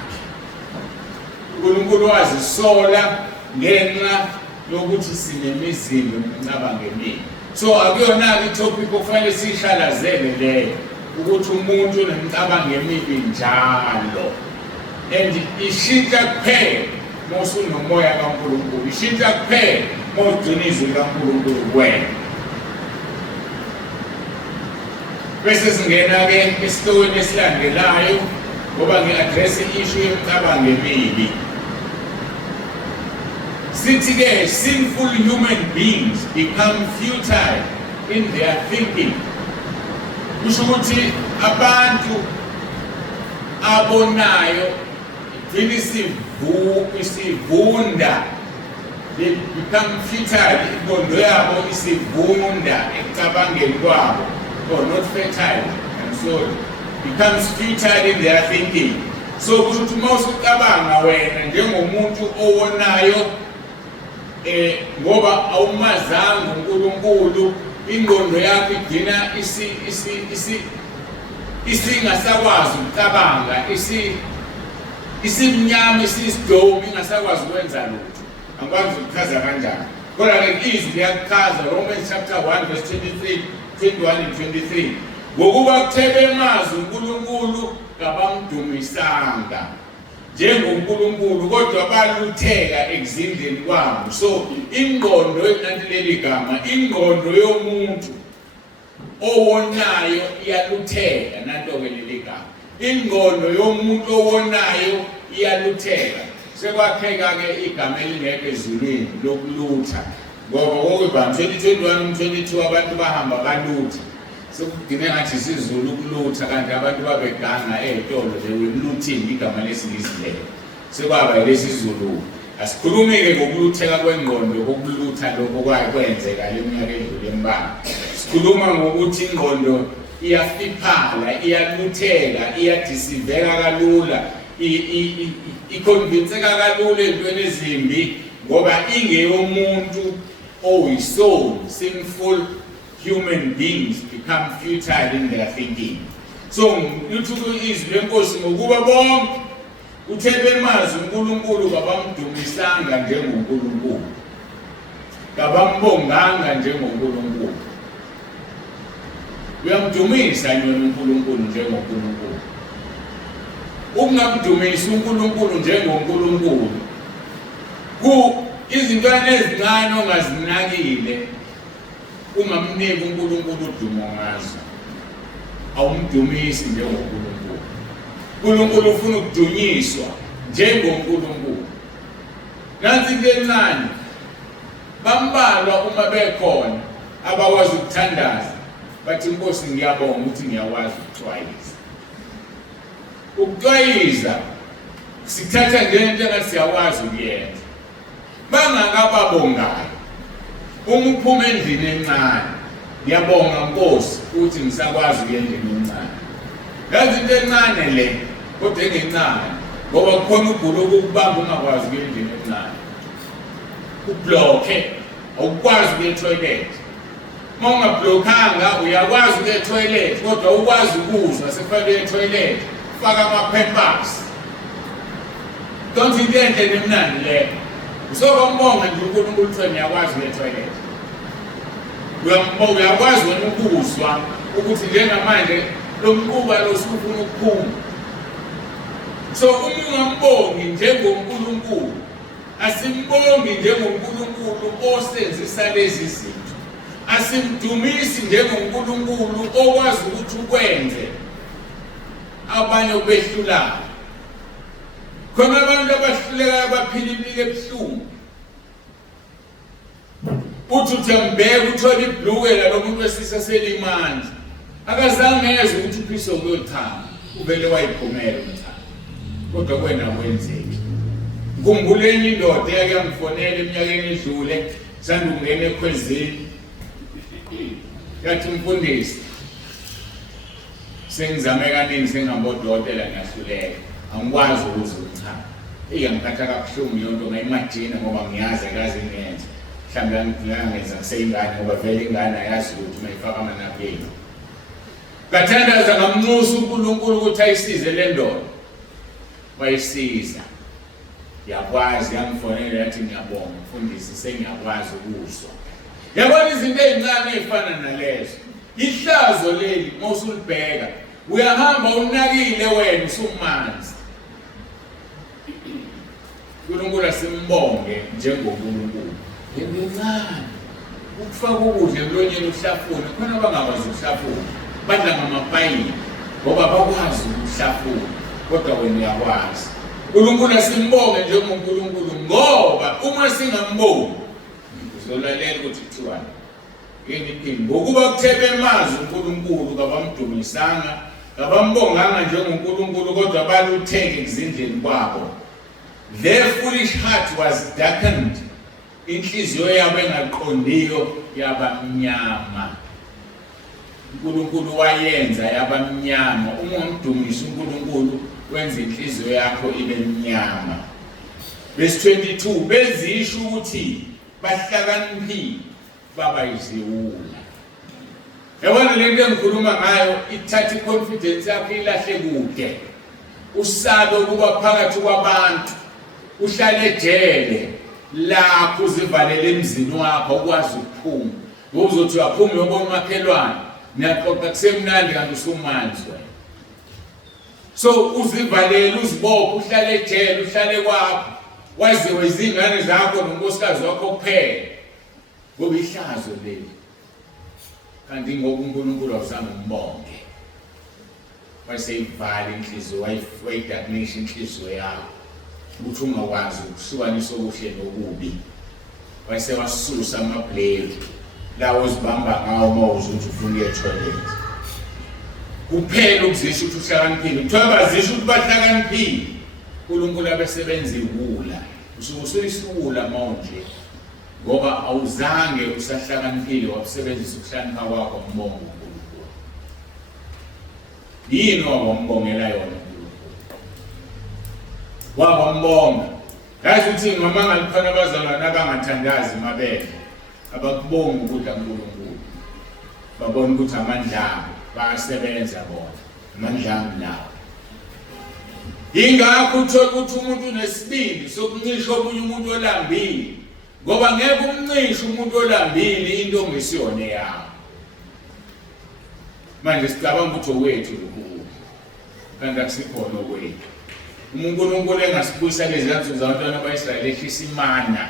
uNkulunkulu wazisola ngenxa yokuthi sinemizimba emicabango emibi. So akuyona itopic okufanele sihlalazele leyo ukuthi umuntu unemicabango emibi njalo. And ishintsha kuphela uma usunomoya kaNkulunkulu, ishintsha kuphela uma ugcina izwi likaNkulunkulu kuwena. Bese singena-ke esitokweni esilandelayo ngoba ngi-address i-issue yemicabango emibi. Sithi-ke sinful human beings become futile in their thinking. Kusho ukuthi abantu abonayo igcina isivunda, they become futile, ingqondo yabo isivunda ekucabangeni kwabo, or not fertile, I'm sorry, becomes futile in their thinking. So kusho ukuthi uma usucabanga wena njengomuntu owonayo ngoba awumazanga uNkulunkulu, ingqondo yakho igcina isingasakwazi ukucabanga, isimnyama, isidomi, ingasakwazi ukwenza lutho. Angikwazi ukuchaza kanjani. Kodwa-ke izwi liyakuchaza, Romans chapter 1 verse 21 and 23. Ngokuba kuthebe amazwi uNkulunkulu kabamdumisanga njengoNkulunkulu, kodwa balutheka ekuzindeni kwabo. So ingqondo nanti leli gama, ingqondo yomuntu owonayo iyalutheka, nanto-ke leli gama. Ingqondo yomuntu owonayo iyalutheka. Sekwakheka-ke igama elingekho ezulwini lokulutha, ngoba kokubani 2021 22 abantu bahamba balutha. Sekugcine ngathi isizulu ukulutha, kanti abantu babeganga ey'tolo, they were looting, igama lesingisi lelo. Sekwaba lesizulu. Asikhulumike ngokulutheka kwengqondo, kokulutha lokho kwenzeka leminyaka edlule embalwa. Sikhuluma ngokuthi ingqondo iyafiphala, iyalutheka, iyadisiveka kalula, iconvinceka kalula ezintweni ezimbi ngoba ingeyomuntu oyisoul. Sinful human beings become futile in their thinking. So lithuku izwi lenkosi ngokuba bonke uthebe amazwi uNkulunkulu kabamdumisanga njengoNkulunkulu. kabambonganga njengoNkulunkulu. Uyamdumisa yena uNkulunkulu njengoNkulunkulu. Ukungamdumisa uNkulunkulu njengoNkulunkulu izintwana ezincane ongazinakile ungamniki uNkulunkulu udumo ngazo. Awumdumisi njengoNkulunkulu. uNkulunkulu ufuna ukudunyiswa njengoNkulunkulu. Nansi into encane bambalwa uma bekhona abakwazi ukuthandaza bathi Nkosi ngiyabonga ukuthi ngiyakwazi ukuxwayiza. Ukuxwayiza sithatha ngento engathi siyakwazi ukuyenza. Bangakababongayo uma uphuma endlini encane ngiyabonga Nkosi ukuthi ngisakwazi ukuyenza encane. Yazi into encane le kodwa engencane ngoba kukhona ubhuloku ukubamba ungakwazi ukuyenza encane. Ubloke awukwazi ukuya etoilet. Uma ungablockanga uyakwazi ukuya etoilet kodwa ukwazi ukuzwa sekufanele etoilet faka ama-pampers. Don't into enhle nemnandi le. Usokombonga nje uNkulunkulu ukuthi ngiyakwazi ukuya etoilet. Uyakwazi wena ukuzwa ukuthi njengamanje lo mquba lo usufuna ukuphuma. So uma ungambongi njengoNkulunkulu asimbongi njengoNkulunkulu osenzisa lezi zinto. Asimdumisi njengoNkulunkulu okwazi ukuthi ukwenze abanye obehlulayo. Khona abantu abahlulekayo baphila impilo ebuhlungu. Uthi uthembeka uthola ibhlukela lo muntu wesisa selimandla. Akazange yeze ukuthi uphiso kuyothamba. Uvele wayiphumela umthamo. Kodwa kwena kwenzeki. Ngikumbuleni indoda eyake eminyakeni edlule sanda ukungena ekhwezini. Yathi umfundisi sengizame kaningi sengambodokotela ngiyahluleka. Angikwazi ukuze umchamo. Ngikhatha kabuhlungu yonto ngayimagcina ngoba ngiyazi akaze ngiyenze. Mhlawumbe ngiyangenza ngiseyingane ngoba vele ingane ayazi ukuthi mayifaka amanabeni. Ngathandaza ngamnxusa uNkulunkulu ukuthi ayisize le ndoda. Wayisiza. Yakwazi yangifonela yathi ngiyabonga mfundisi sengiyakwazi ukuzwa. Yabona izinto ezincane ezifana nalezo. Ihlazo leli mawusulibheka uyahamba unakile wena usumanzi. uNkulunkulu asimbonge njengoNkulunkulu. Ngencane ukufaka ukudla emlonyeni uhlafune khona abangakwazi ukuhlafuna. Badla ngamapayipi ngoba bakwazi ukuhlafuna kodwa wena uyakwazi. uNkulunkulu asimbonge njengoNkulunkulu ngoba uma singambongi uzolalela ukuthi kuthiwani. Ngeniphini ngokuba kuthebe emazi uNkulunkulu kabamdumisanga kabambonganga njengoNkulunkulu kodwa baluthenge ezindleni kwabo. Their foolish heart was darkened. Inhliziyo yabo engaqondiyo yabamnyama. uNkulunkulu wayenza yabamnyama. Uma umdumisa uNkulunkulu wenza inhliziyo yakho ibe mnyama. Verse 22 bezisho ukuthi bahlakaniphile baba iziwula. Yabona lento engikhuluma ngayo ithatha iconfidence yakho ilahle kude. Usabe ukuba phakathi kwabantu. Uhlale ejele lapho uzivalele emzini wakho ukwazi ukuphuma. Uzothi uyaphuma uyobona umakhelwane niyaxoxa kusemnandi kanti usumanzi wena. So uzivalele uzibophe uhlale ejele uhlale kwakho. Waziwe izingane zakho nonkosikazi wakho kuphela. Ngoba ihlazo leli. Kanti ngoba uNkulunkulu awuzange umbonge. Waseyivala inhliziyo wayidakunisha inhliziyo yakho. Ukuthi ungakwazi ukuhlukanisa okuhle nokubi. Wayesewasusa amablade lawo uzibamba ngawo mawuze ukuthi ufuna etoilet. Kuphela ukuzisho ukuthi uhlakaniphile. Kuthiwa bazisho ukuthi bahlakaniphile. uNkulunkulu abesebenza iwula. Usulisula manje. Ngoba awuzange usahlakaniphile wabusebenzisa ukuhlakanipha kwakho umbongo uNkulunkulu. Yini wabambongela yona uNkulunkulu? Wabambonga. Yazi ukuthi noma ngaliphana abazalwane abangathandazi mabele abakubonga ukudla uNkulunkulu. Babona ukuthi amandla abo bayasebenza bona. Amandla abo lawo. Ingakho uthola ukuthi umuntu unesibindi sokuncisha omunye umuntu olambile ngoba ngeke umncishe umuntu olambile into ongesiyona yawo. Manje sicabanga ukuthi owethu lokhu kanti akusikhona okwethu. uNkulunkulu engasibuyisa lezi zinsuku zabantwana bakaIsrayeli ehlisa imana.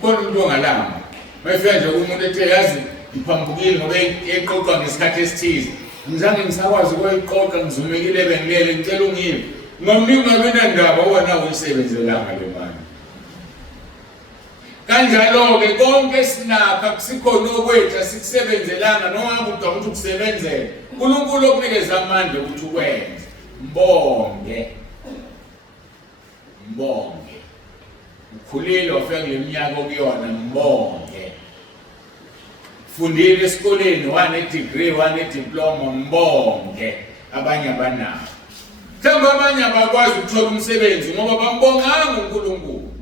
Khona umuntu ongalamba. Mayifika nje umuntu ethe yazi ngiphambukile ngoba eqoqa ngesikhathi esithize. Ngizange ngisakwazi ukuyiqoqa ngizumekile bengilele ngicela ungiphe. Ngamnika mina ndaba wona uyisebenzelanga le mali. Kanjalo-ke konke sinakho akusikhona okwethu asikusebenzelanga noma kudwa ukuthi ukusebenzela. uNkulunkulu okunikeza amandla ukuthi ukwenze. Mbonge. Mbonge. Ukhulile wafika kule minyaka okuyona mbonge. Fundile esikoleni wane degree wane diploma mbonge. Abanye abanabo. Mhlawumbe abanye abakwazi ukuthola umsebenzi ngoba bambonganga uNkulunkulu.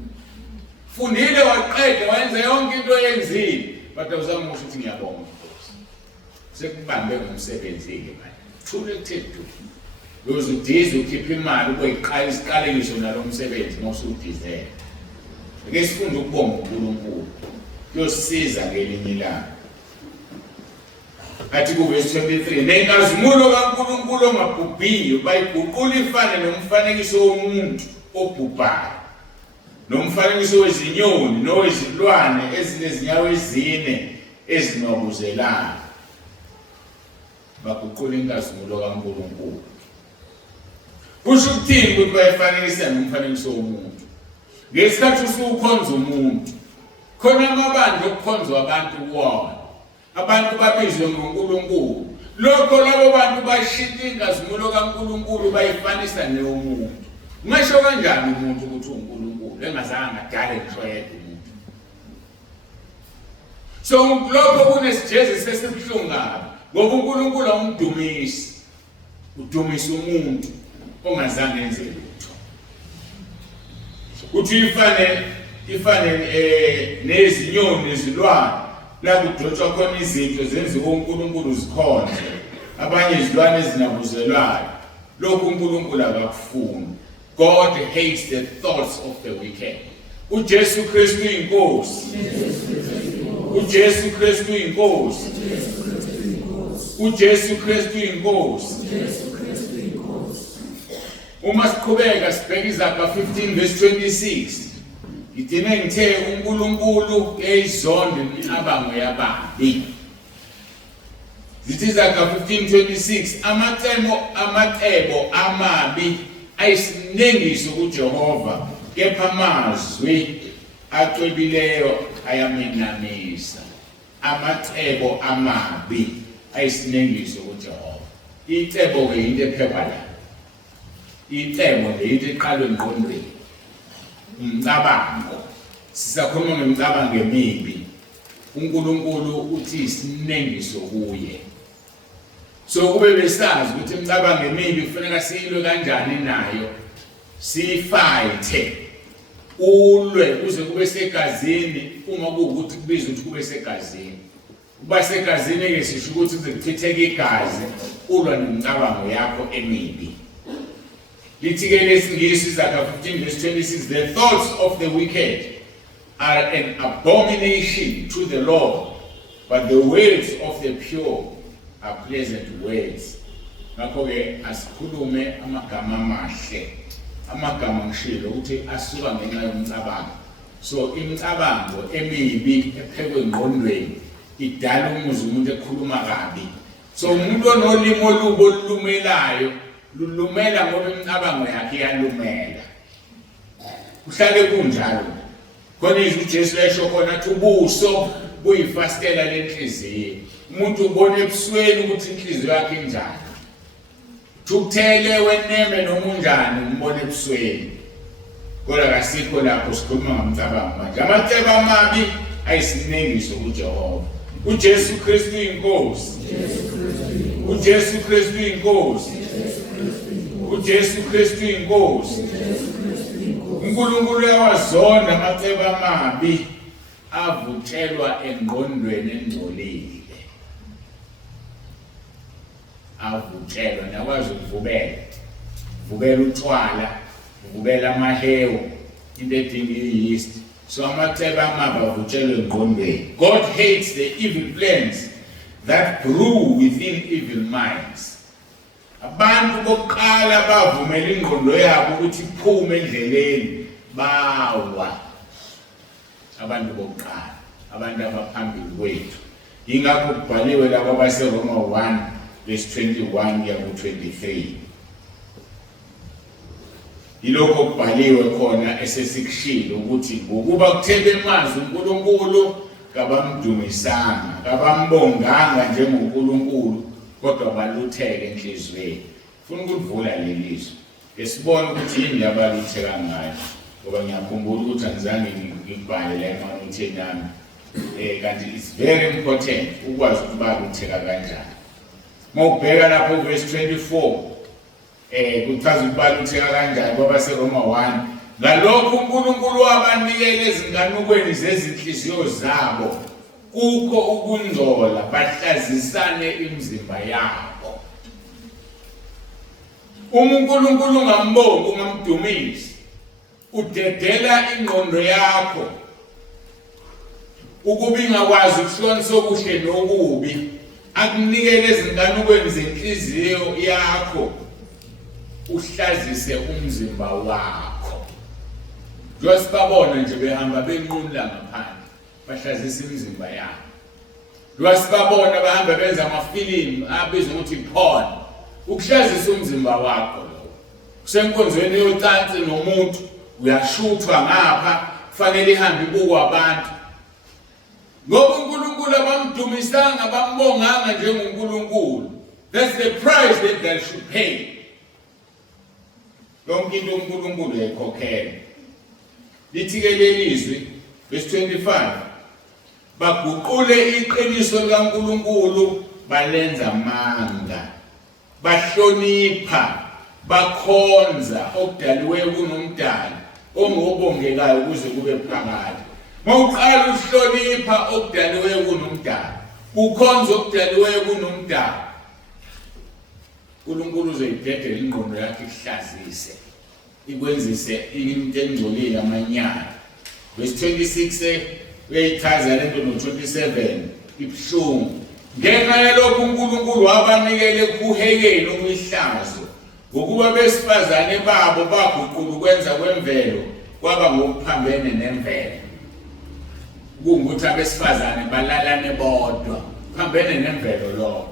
Fundile waqeda wenza yonke into oyenzile but awuzange usho ukuthi ngiyabonga Nkosi. Sekubambe ngomsebenzi ke manje. Too late to. Uyoze udize ukhipha imali ukuyiqala isiqale ngisho nalomsebenzi mawusudizela. Ake sifunde ukubonga uNkulunkulu. Kuyosiza ngelinye ilanga. Athi kuverse 23 nenkazimulo kaNkulunkulu ongabhubhiyo bayiguqula ifane nomfanekiso womuntu obhubhayo. Nomfanekiso wezinyoni nowezilwane ezinezinyawo ezine ezinobuzelayo. Baguqula inkazimulo kaNkulunkulu. Kusho ukuthini ukuthi bayifanekisa nomfanekiso womuntu? Ngesikhathi usukhonza umuntu, khona amabandla okukhonzwa abantu kuwona. Abantu babizwe ngoNkulunkulu. Lokho labo bantu bashita inkazimulo kaNkulunkulu bayifanisa neyomuntu. Ungasho kanjani umuntu ukuthi uNkulunkulu engazange adale ngisho yedwa umuntu? So lokho kunesijezi sesibuhlungu kabi ngoba uNkulunkulu awumdumisi. Udumisa umuntu ongazange enze lutho. Uthi ifane nezinyoni nezilwane la kudotshwa khona izinto zenziwe uNkulunkulu zikhona. Abanye izilwane ezinabuzelwayo. Lokhu uNkulunkulu akakufuni. God hates the thoughts of the wicked. uJesu Kristu inkosi. uJesu Kristu inkosi. uJesu Kristu inkosi. Uma siqhubeka sibheka iZaga 15 verse 26. Ngidine ngithe uNkulunkulu eyizonda imicabango yababi. Zithi iZaga 15:26 amacebo amabi ayisinengiso kuJehova kepha amazwi acwebileyo ayamenamisa. Amacebo amabi ayisinengiso kuJehova. Icebo ke into ephepha la. Icebo le into eqalwe engqondweni. Umcabango. Sisakhuluma ngemicabango emibi. uNkulunkulu uthi isinengiso kuye. So kube besazi ukuthi imicabango emibi kufanele siyilwe kanjani nayo. Sifight. Ulwe kuze kube segazini uma kuwukuthi kubizwa ukuthi kube segazini. Kuba segazini ke sisho ukuthi kuze kuchitheke igazi ulwa nemicabango yakho emibi. Lithi ke lesingisi iZaga 15 verse 26 the thoughts of the wicked are an abomination to the Lord, but the words of the pure are pleasant words. Ngakho ke asikhulume amagama amahle. Amagama ngishilo ukuthi asuka ngenxa yomcabango. So imicabango emibi ephekwe engqondweni idala umuntu ekhuluma kabi. So umuntu onolimo olubo olumelayo lulumela ngoba imicabango yakhe iyalumela. Kuhlale kunjalo. Khona izwi uJesu esho khona athi ubuso buyifastela lenhliziyo. Umuntu ubona ebusweni ukuthi inhliziyo yakhe injani. Thukuthele weneme noma unjani umbone ebusweni. Kodwa kasikho lapho sikhuluma ngomcabango manje. Amacebo amabi ayisinengiso kuJehova. uJesu Kristu inkosi. uJesu Kristu inkosi. uJesu Kristu inkosi. uNkulunkulu uyawazonda amacebo amabi avuthelwa engqondweni engcolile. Avuthelwa nakwazi ukuvubela. Vubela utshwala, vubela amahewu, into edinga yeast, So amacebo amabi avutshelwe engqondweni. God hates the evil plans that brew within evil minds. Abantu bokuqala bavumela ingqondo yabo ukuthi iphume endleleni bawa. Abantu bokuqala, abantu abaphambili kwethu. Ingakho kubhaliwe lapha kwabaseRoma 1 verse 21 kuya ku-23. Yilokho kubhaliwe khona esesikushilo ukuthi ngokuba kuthebe amazwi uNkulunkulu kabamdumisanga, kabambonganga njengoNkulunkulu kodwa balutheke enhliziyweni. Ufuna ukuvula lelizwi. Esibona ukuthi yini labalutheka ngayo. Ngoba ngiyakhumbula ukuthi angizange ngibhale la emanothe nami. Kanti it's very important ukwazi ukuthi balutheka kanjani. Mawubheka lapho verse 24 kuchaza ukubalutheka kanjani kwabaseRoma 1. Ngalokho uNkulunkulu wabanikela ezinganukweni zezinhliziyo zabo kukho ukungcola bahlazisane imizimba yabo. uNkulunkulu ungambongi ungamdumisi udedela ingqondo yakho ukuba ingakwazi ukuhlonisa okuhle nokubi, akunikele ezinganukweni zenhliziyo yakho uhlazise umzimba wakho. Lwasibabona nje behamba benqunula ngaphandle bahlazisa imizimba yabo. Lwasibabona bahamba benza amafilimu abizwa ukuthi porn. Ukuhlazisa umzimba wakho lo. Kusenkonzweni yocansi nomuntu uyashuthwa ngapha kufanele ihambe ibukwa abantu. Ngoba uNkulunkulu abamdumisanga bambonganga njengoNkulunkulu. That's the price that they should pay. Yonke into uNkulunkulu yayikhokhela. Lithi-ke lelizwi verse 25 baguqule iqiniso likaNkulunkulu balenza amanga, bahlonipha, bakhonza okudaliweyo kunomdali ongobongekayo ukuze kube phakade. Mawuqala uhlonipha okudaliweyo kunomdali, ukhonza okudaliweyo kunomdali, uNkulunkulu uzoyidedela ingqondo yakhe ihlazise ikwenzise into engcolile amanyala. Verse 26 uyayichaza lento no-27 ibuhlungu. Ngenxa yalokho uNkulunkulu wabanikela ekuhekeni okwihlazo ngokuba besifazane babo baguqula ukwenza kwemvelo kwaba ngokuphambene nemvelo. Kungukuthi abesifazane balalane bodwa phambene nemvelo lo.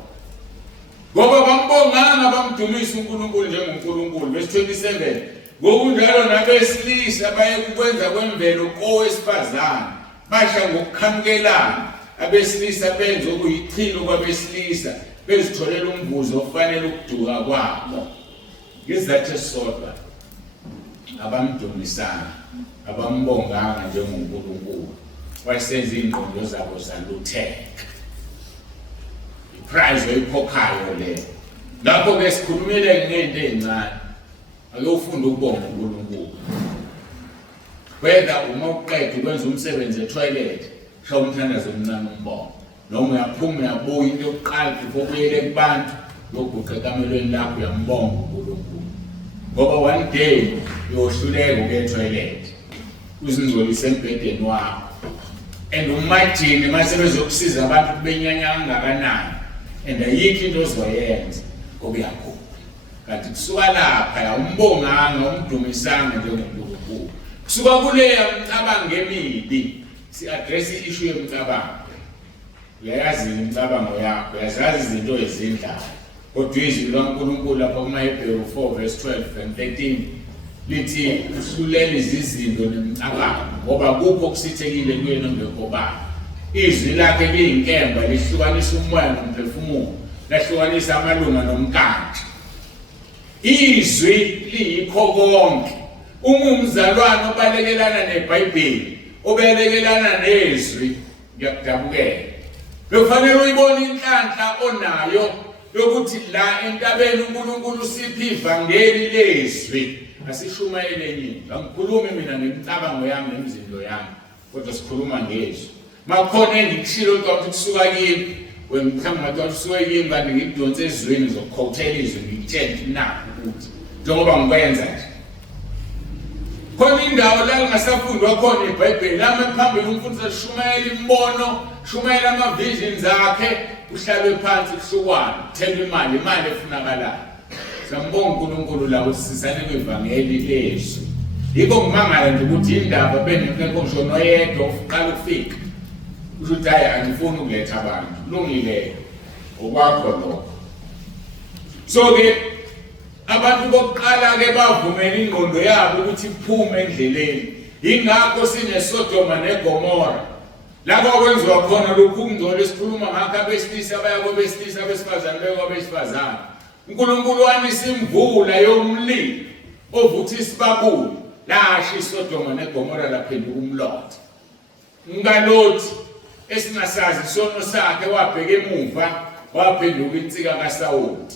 Ngoba bambonganga bamdumisa uNkulunkulu njengoNkulunkulu. Verse 27 ngokunjalo nabesilisa baye kukwenza kwemvelo kowesifazane basha ngokukhamukelana. Abesilisa benza okuyichilo kwabesilisa bezitholela umvuzo ofanele ukuduka kwabo. Ngizathe esisodwa abamdumisanga abambonganga njengoNkulunkulu wasenza ingqondo zabo zalutheka. Iprize oyikhokhayo le. Ngakho-ke sikhulumile ngento ezincane. Ake ufunde ukubonga uNkulunkulu. Whether uma uqeda ukwenza umsebenzi etoilet, sho umthandazo omncane umbongo. Noma uyaphuma uyabuya into yokuqala before ubuyele kubantu yoguqa ekamelweni lakho uyambonga uNkulunkulu. Ngoba one day uyohluleka ukuya etoilet. Uzingcolise embhedeni wakho. And imagine mase bezokusiza abantu benyanya kangakanani. And ayikho into ozoyenza ngoba uyakhupha. Kanti kusuka lapha umbonganga umdumisanga njengoNkulunkulu. Kusuka kuleya mcabango emibi si-address i-issue yomcabango. Uyayazi imicabango yakho, uyazazi izinto ezindlayo. Kodwa izwi likaNkulunkulu lapha kumaHebheru 4 verse 12 and 13 lithi uhlulele izinto nemicabango ngoba kupho kusithekile kuyena ongekho bani. Izwi lakhe liyinkemba lihlukanisa umoya nomphefumulo, lahlukanisa amalunga nomkakhe. Izwi liyikho konke. Umzalwane obalekelana neBhayibheli, obalekelana nezwi, ngiyakudabukela. Bekufanele uyibone inhlanhla onayo yokuthi la entabeni uNkulunkulu usipha ivangeli lezwi. Asishumayele enye. Angikhulumi mina ngemicabango yami nemizimlo yami, kodwa sikhuluma ngezwi. Makhona engikushilo ukuthi kusuka kimi, wemhlanga ngathi usuka kimi kanti ngikudonse ezweni zokukhokhela izwi ngikutshela nakho ukuthi njengoba ngikwenza nje. khona indawo la lingasafundwa khona iBhayibheli lama phambili umfundisi shumayela imbono shumayela ama-visions akhe kuhlalwe phansi kuhlukwane kuthelwe imali efunakalayo. Siyambonga uNkulunkulu la usisizane kwivangeli lethu. Yikho ngimangala nje ukuthi indaba benekho ngisho noyedwa uqala ukufika usho ukuthi hayi angifuni ukuletha abantu kulungile okwakho lokho. So ke abantu bokuqala ke bavumela ingqondo yabo ukuthi iphume endleleni. Ingakho sineSodoma neGomora lapho kwenziwa khona lokhu ukungcola esikhuluma ngakho abesilisa baya kwabesilisa abesifazane baya kwabesifazane. uNkulunkulu wanisa imvula yomlilo ovuthisa isibabuli lasha iSodoma neGomora laphenduka umlotha. Ngalothi esingasazi isono sakhe wabheka emuva waphenduka insika kaSawuli.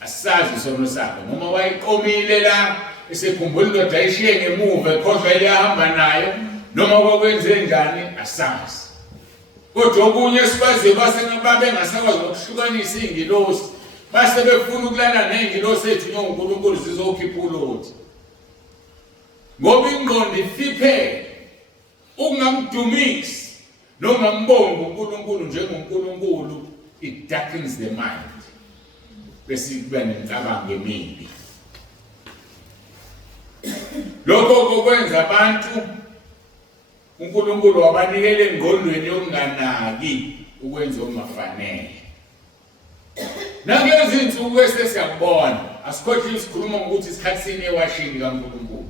Asazi isono sakhe noma wayiqomile la esekhumbula indoda ayishiye ngemuva ekhohlwa elihamba nayo noma kwakwenze njani asazi. Kodwa okunye sibaze basengababe ngasakwazi ukuhlukanisa ingilosi base befuna ukulala nengilosi ethu ngoNkulunkulu zizokhipha ulothi. Ngoba ingqondo ifiphe ungamdumisi noma mbonga uNkulunkulu njengoNkulunkulu, it darkens the mind. Bese kuba nemicabango emibi. Lokho kwenza abantu uNkulunkulu wabanikela engqondweni yokunganaki ukwenza okungafanele. Nakulezi insuku esesiyakubona asikhohle isikhuluma ngokuthi isikhathini ewashini kaNkulunkulu.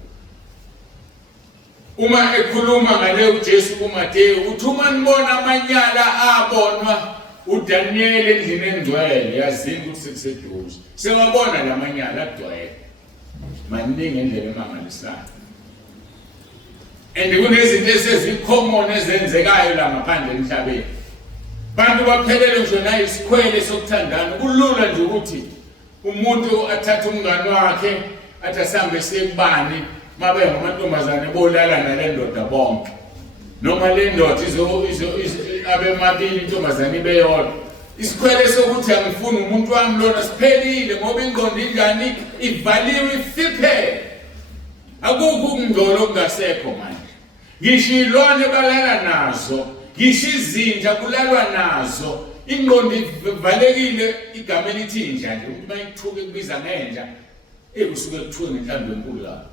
Uma ekhuluma ngale uJesu kuMateyu uthi uma nibona amanyala abonwa uDaniel endlini engcwele yazini ukuthi sekuseduze. Sewabona lamanyala agcwele. Maningi endlela emangalisayo. And kunezinto esezicommon ezenzekayo la ngaphandle emhlabeni. Bantu baphelele nje nayo isikhwele sokuthandana. Kulula nje ukuthi umuntu athathe umngane wakhe athasambe sekubani mabe ngamantombazane bolala nale ndoda bonke. Noma le ndoda abemabili intombazane beyodwa. Isikhwele sokuthi angifuni umuntu wami lona siphelile ngoba ingqondo injani ivaliwe ifiphe. Akukho ukungcola okungasekho manje. Ngisho ilwane balala nazo, ngisho izinja kulalwa nazo. Ingqondo ivalekile igama elithi inja nje umuntu mayithuke kubiza ngenja ekusuke kuthuke ngenhlamvu enkulu lapho.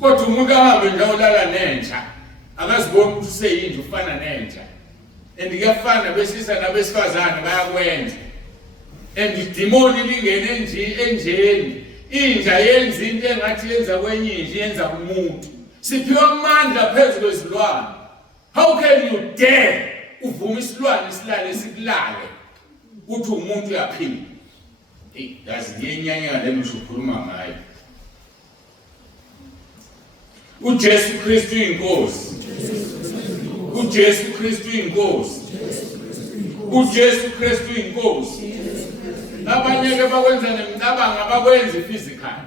Kodwa umuntu ahambe nje olala nenja akaziboni ukuthi useyinja ufana nenja. And kuyafana besilisa nabesifazane bayakwenza. And idemoni lingene enjeni. Inja yenza into engathi yenza kwenye inja yenza umuntu. Siphiwe amandla phezulu kwezilwane. How can you dare uvuma isilwane silale sikulale uthi umuntu uyaphila? Yazi yenyanya le msho ukhuluma ngayo. uJesu Kristu inkosi. uJesu Kristu inkosi. uJesu Kristu inkosi. Abanye ke bakwenza nemicabango abakwenza physical.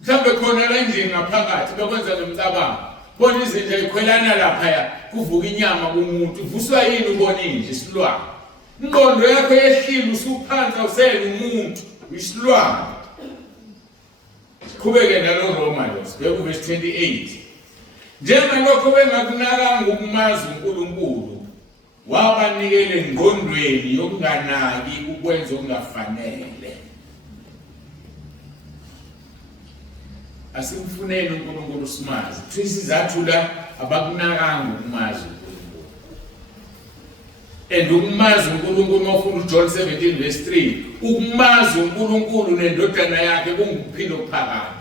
Mhlambe khona la endlini ngaphakathi bakwenza nemicabango. Bona izinto ezikhwelana lapha kuvuka inyama kumuntu. Ivuswa yini ubona inje isilwane. Ingqondo yakho yehlile usuphansi usele umuntu isilwane. Siqhubeke nalo Romans bheka verse 28. Njengalokho bengakunakanga ukumazi uNkulunkulu wabanikele engqondweni yokunganaki ukwenza okungafanele. Asimfuneni uNkulunkulu simazi. Isizathu la abakunakanga ukumazi uNkulunkulu. And ukumazi uNkulunkulu mawufunda uJohn 17 verse 3, ukumazi uNkulunkulu nendodana yakhe kungukuphila okuphakade.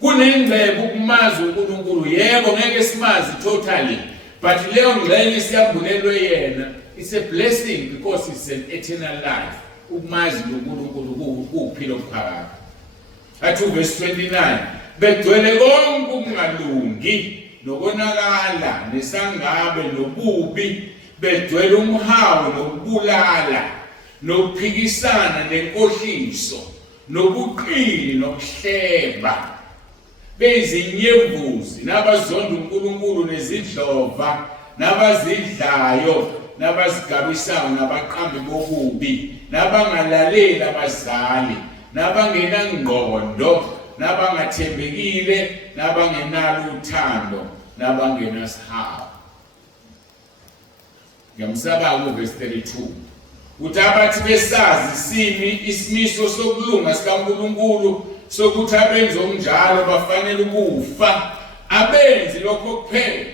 Kunengcebo ukumazi uNkulunkulu, yebo ngeke simazi totally, but leyo ngxenye siyambulelwe yena. It's a blessing because it's an eternal life. Ukumazi uNkulunkulu kuwukuphila okuphakade. Athi verse 29, begcwele konke ukungalungi nokonakala nesangabe nobubi, begcwele umhawu nokubulala nokuphikisana nenkohliso nobuqili nokuhleba, beyizinyembuzi nabazonda uNkulunkulu nezidlova nabazidlayo nabazigabisayo nabaqambi bokubi nabangalaleli abazali nabangenangqondo nabangathembekile, nabangenalo uthando, nabangenasihawu. Ngiyamsaba kuverse 32. Uthi abathi besazi simi isimiso sokulunga sikaNkulunkulu sokuthi abenze okunjalo bafanele ukufa, abenzi lokho kuphela,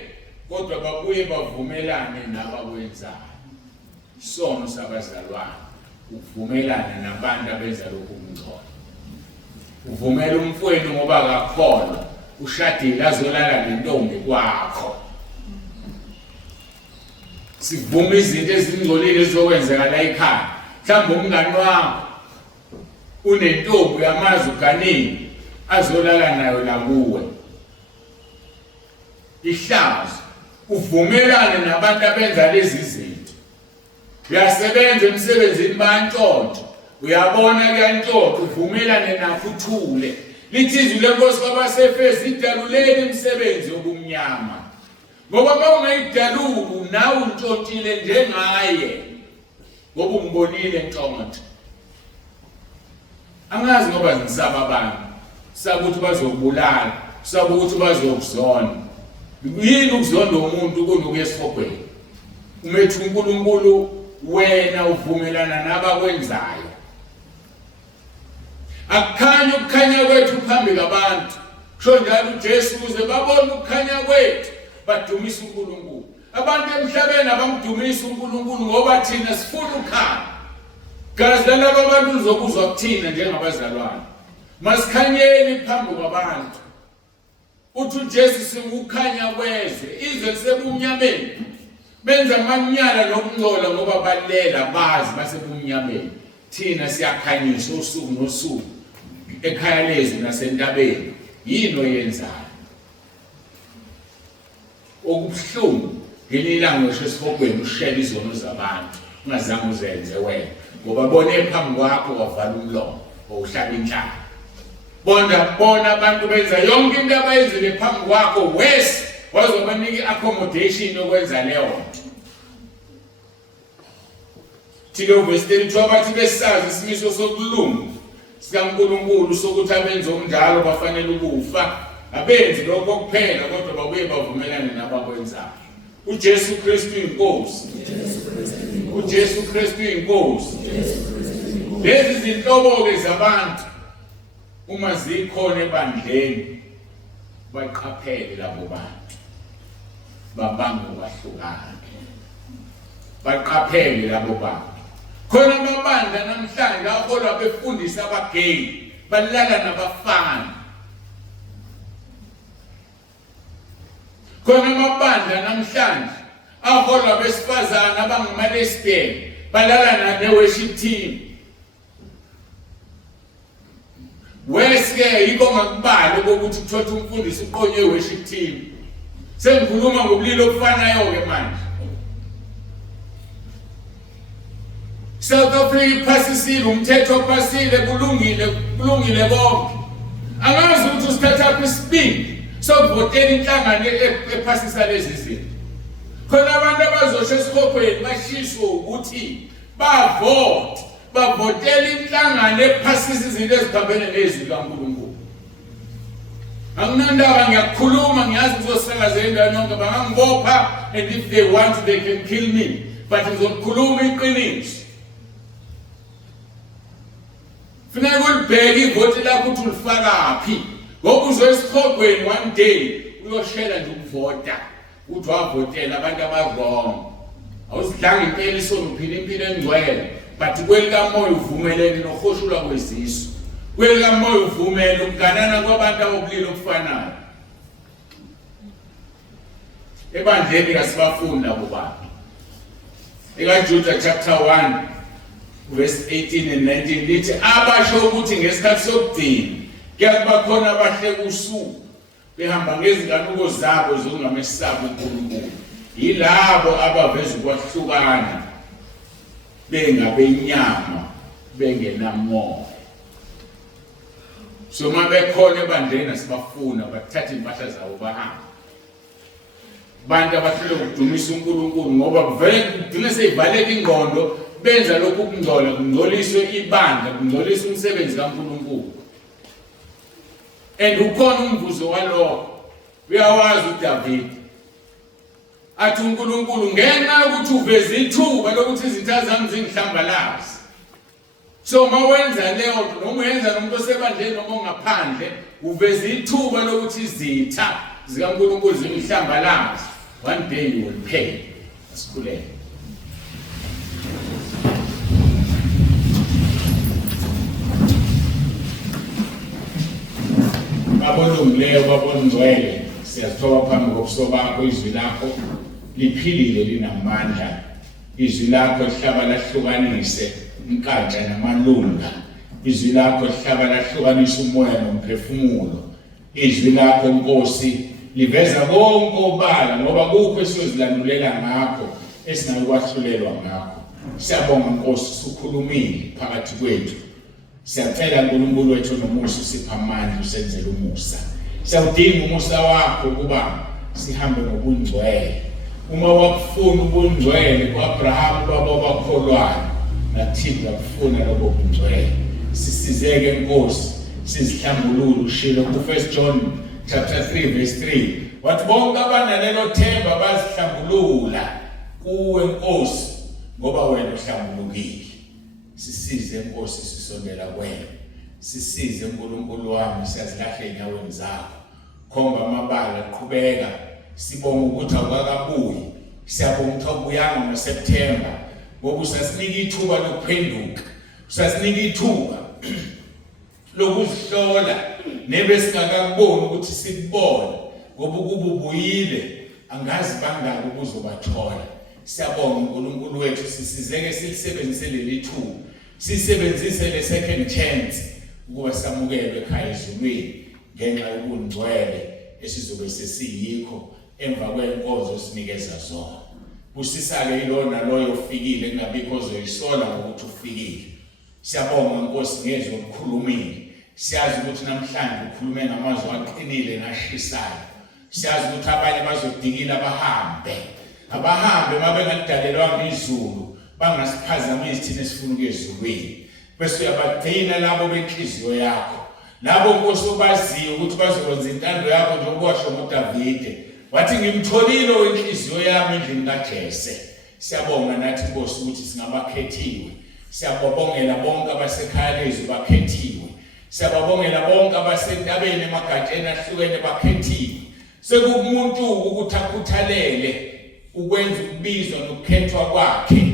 kodwa babuye bavumelane nabakwenzayo. Isono sabazalwane ukuvumelana nabantu abenza lokhu kungcono. Uvumela umfowenu ngoba akakholwa, ushadile azolala nentombi kwakho. Sivuma izinto ezingcolile ezizokwenzeka la ekhaya. Mhlawumbe umngani wakho unentombi yamazi uganini azolala nayo la kuwe. Ihlazo uvumelane nabantu abenza lezi zinto. Uyasebenza emsebenzini bayantshontsha, uyabona kuyantshontsha, uvumelane nakho uthule. Lithi izwi leNkosi kwabaseFesu idaluleni imisebenzi yobumnyama. Ngoba mawungayidaluli nawe untshontshile njengaye, ngoba umbonile ntshontsha. Angazi ngoba ngisaba abantu, saba ukuthi bazokubulala, saba ukuthi bazokuzona. Yini ukuzonda umuntu kunokuya esihogweni? Umethi uNkulunkulu wena uvumelana nabakwenzayo. Akukhanya ukukhanya kwethu phambi kwabantu. Kusho njalo uJesu ukuze babone ukukhanya kwethu badumisa uNkulunkulu. Abantu emhlabeni abamdumisa uNkulunkulu ngoba thina sifuna ukukhanya. Gazi lalabo abantu uzokuzwa kuthina njengabazalwane. Masikhanyeni phambi kwabantu. Uthi uJesu singukukhanya kwezwe, izwe lisebumnyameni. Benza amanyala nokungcola ngoba balela bazi basebumnyameni. Thina siyakhanyisa usuku nosuku ekhaya lezwe nasentabeni. Yini oyenzayo? Okubuhlungu ngelilanga ngisho esihogweni ushela izono zabantu ungazange uzenze wena, ngoba bone phambi kwakho wavala umlomo owuhlaba inhlamba. Bona abantu benza yonke into abayenzile phambi kwakho, wesi wazobanika i-accommodation yokwenza leyo nto. Thike uverse 32 abathi besazi isimiso sokulunga sikaNkulunkulu sokuthi abenze okunjalo bafanele ukufa, abenzi lokho kuphela, kodwa babuye bavumelane nabakwenzayo. uJesu Kristu inkosi. uJesu Kristu inkosi. Lezi zinhlobo-ke zabantu uma zikhona ebandleni baqaphele labo bantu, babange ukwahlukana. Baqaphele labo bantu. Khona amabandla namhlanje aholwa befundisa abageyi balala nabafana. Khona amabandla namhlanje aholwa besifazana abangama-lesbian balala ne-worship team. Wesike yikho ngakubali ukuthi kuthola umfundisi uqonye worship team. Sengikhuluma ngobulili obufanayo-ke manje. South Africa iphasisile, umthetho ophasile, kulungile konke. Angazi ukuthi usithatha apha isibindi sokuvotela inhlangano ephasisa lezi zinto. Khona abantu abazosho esihogweni bashiswe ukuthi bavotela inhlangano ephasisa izinto eziphambene nezwi kaNkulunkulu. Anginandaba ngiyakhuluma, ngiyazi ngizosakazela endaweni yonke, bangangibopha, and if they want they can kill me, but ngizokhuluma iqiniso. Funeka ulibheke ivoti lakho ukuthi ulifakaphi. Ngoba uzoya esihogweni one day uyoshela nje ukuvota. Uthi wavotela abantu abawrong. Awusidlanga impela isono uphila impilo engcwele, but kwelikamoya uvumelene nohoshulwa kwezisu. Kwelikamoya uvumele ukuganana kwabantu abobulili obufanayo. Ebandleni kasibafunda labo bantu. EkaJuda chapter 1 verse 18 and 19 lithi abasho ukuthi ngesikhathi sokugcina kuyakuba khona abahleka usuku behamba ngezinkanuko zabo zokungamesaba uNkulunkulu. Yilabo abaveza ukwahlukana bengabenyama bengenamoya. So uma bekhona ebandleni asibafuna bathatha impahla zabo bahamba. Abantu abahlele ukudumisa uNkulunkulu ngoba vele kugcina seyivaleka ingqondo, benza lokhu kungcola, kungcoliswe ibandla, kungcoliswe umsebenzi kaNkulunkulu. and ukhona umvuzo walokho. Uyawazi uDavid athi uNkulunkulu ngenxa yokuthi uveze ithuba lokuthi izinto zami zingihlambalaze. So mawenza leyo nto noma uyenza nomuntu osebandleni noma ongaphandle uveze ithuba lokuthi izitha zikaNkulunkulu zingihlambalaze. One day you will pay. Asikhuleke. Babongileyo babongcwele siyathoba phambi kobuso bakho izwi lakho liphilile linamandla. Izwi lakho lihlaba lahlukanise inkantsha namalunga. Izwi lakho lihlaba lahlukanise umoya nomphefumulo. Izwi lakho Nkosi liveza konke obala ngoba kukho esiyozilandulela ngakho esinakwahlulela ngakho. Siyabonga Nkosi sukhulumile phakathi kwethu. Siyacela uNkulunkulu wethu nomusa usipha amandla usenzele umusa. Siyawudinga umusa wakho ukuba sihambe ngobungcwele. Uma wakufuna ubungcwele kuAbraham baba bakholwayo nathina yakufuna lobo bungcwele. Sisizeke Nkosi sizihlambulule ushilo ku1 John chapter 3 verse 3. Wathi bonke abanalelo themba bazihlambulula kuwe Nkosi ngoba wena uhlambulukile. Sisize Nkosi sisondela kuwena. Sisize uNkulunkulu wami siyazilahla enyaweni zakho. Khomba amabala qhubeka. Sibonga ukuthi awukakabuyi. Siyabonga ukuthi awubuyanga ngoSeptember. Ngoba usasinika ithuba lokuphenduka. Usasinika ithuba lokuzihlola nebe singakakuboni ukuthi sikubone ngoba ukuba ubuyile angazi bangaki ukuzobathola. Siyabonga uNkulunkulu wethu sisizeke silisebenzise leli thuba. Sisebenzise le second chance ukuba samukelwe ekhaya ezulwini ngenxa yobungcwele esizobe sesiyikho emva kwenkonzo sinikeza zona. Busisake ilona loyo ofikile kungabikho ozoyisola ngokuthi ufikile. Siyabonga Nkosi ngezwe okukhulumile. Siyazi ukuthi namhlanje ukhulume ngamazwi aqinile nashisayo. Siyazi ukuthi abanye bazodikila abahambe mabengadalelwanga izulu bangasiphazamisi thina esifuna ukuyezulwini. Bese uyabagcina labo benhliziyo yakho. Labo Nkosi obaziyo ukuthi bazokwenza intando yakho njengoba washo ngoDavide. Wathi ngimtholile wenhliziyo yami endlini kaJese. Siyabonga nathi Nkosi ukuthi singabakhethiwe. Siyababongela bonke abasekhaya lezwi bakhethiwe. Siyababongela bonke abasentabeni emagatsheni ahlukene bakhethiwe. Sekumuntu ukuthi akhuthalele ukwenza ukubizwa nokukhethwa kwakhe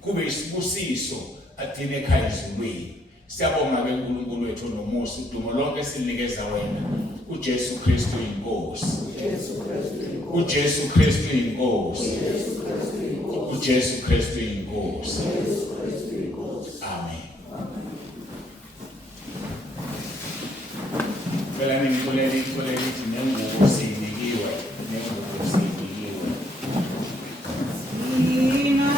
kube isibusiso athine ekhaya ezulwini. Siyabonga ke uNkulunkulu wethu nomusa udumo lonke silinikeza wena. uJesu Kristu inkosi. uJesu Kristu inkosi. uJesu Kristu inkosi. Amen. Phela ningikulela nengubo sinikiwe nengubo sinikiwe. Nengubo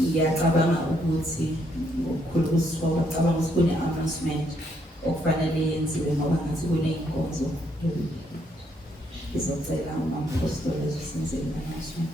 Ngiyacabanga ukuthi ngokukhulu ukuzithoba ngicabanga ukuthi kune-announcement okufanele yenziwe ngoba ngathi kuney'nkonzo ngizocela umamphostoli ezosenzela i-announcement.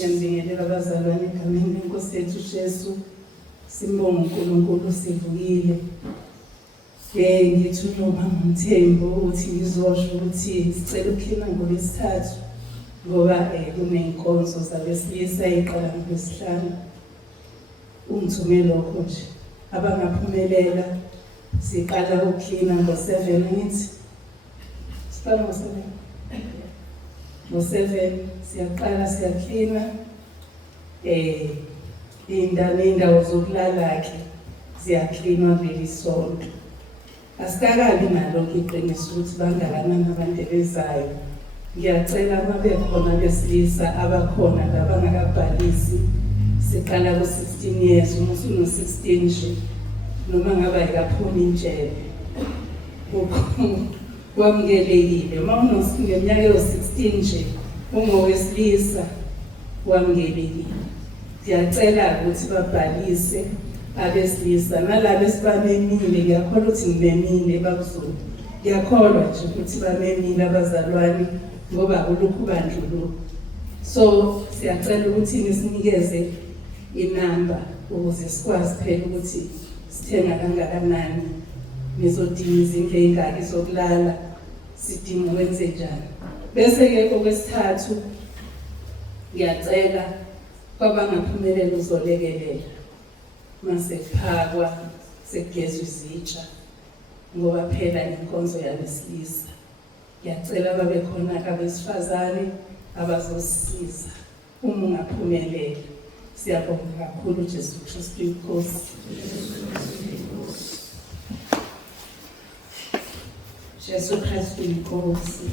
Ngiyambingelela abazalwane egameni lenkosi yethu Jesu. Simbonga uNkulunkulu sivukile. Ngithi uNoma Mthembu ukuthi ngizosho ukuthi sicela ukuhlina ngoLwesithathu ngoba kuney'nkonzo zabesilisa ey'qala ngoLwesihlanu. Ungithume lokho nje. Abangaphumelela siqala ukuhlina ngo-7 ngithi. Siqala ngo-7. Ngo-7 siyaqala siyaklina iy'ndawo zokulala-ke ziyaklinwa kuleli sonto. Asikakabi nalokho iqiniso ukuthi bangakanani abantu bezayo. Ngiyacela uma bekhona besilisa abakhona labangakabhalisi siqala ku-16 years uma usuno-16 nje noma ngaba yikaphuma intshebe wamukelekile. Uma uneminyaka ewu-16 nje ungowesilisa wamukelekile. Ngiyacela ukuthi babhalise abesilisa nalabo esibamemile. Ngiyakholwa ukuthi ngibemile babuZulu. Ngiyakholwa nje ukuthi bamemile abazalwane ngoba kulokhu bandlululo. So siyacela ukuthi nisinikeze inamba ukuze sikwazi phela ukuthi sithenga kangakanani, nizodinga izindlu ey'ngaki zokulala, sidinga ukwenze njani. Bese-ke okwesithathu ngiyacela kwabangaphumelela uzolekelela mase kuphakwa sekugezwa izitsha ngoba phela inkonzo yabesilisa. Ngiyacela babe khona abesifazane abazosisiza uma ungaphumelela. Siyabonga kakhulu Jesu Kristu inkosi. Jesu Kristu inkosi.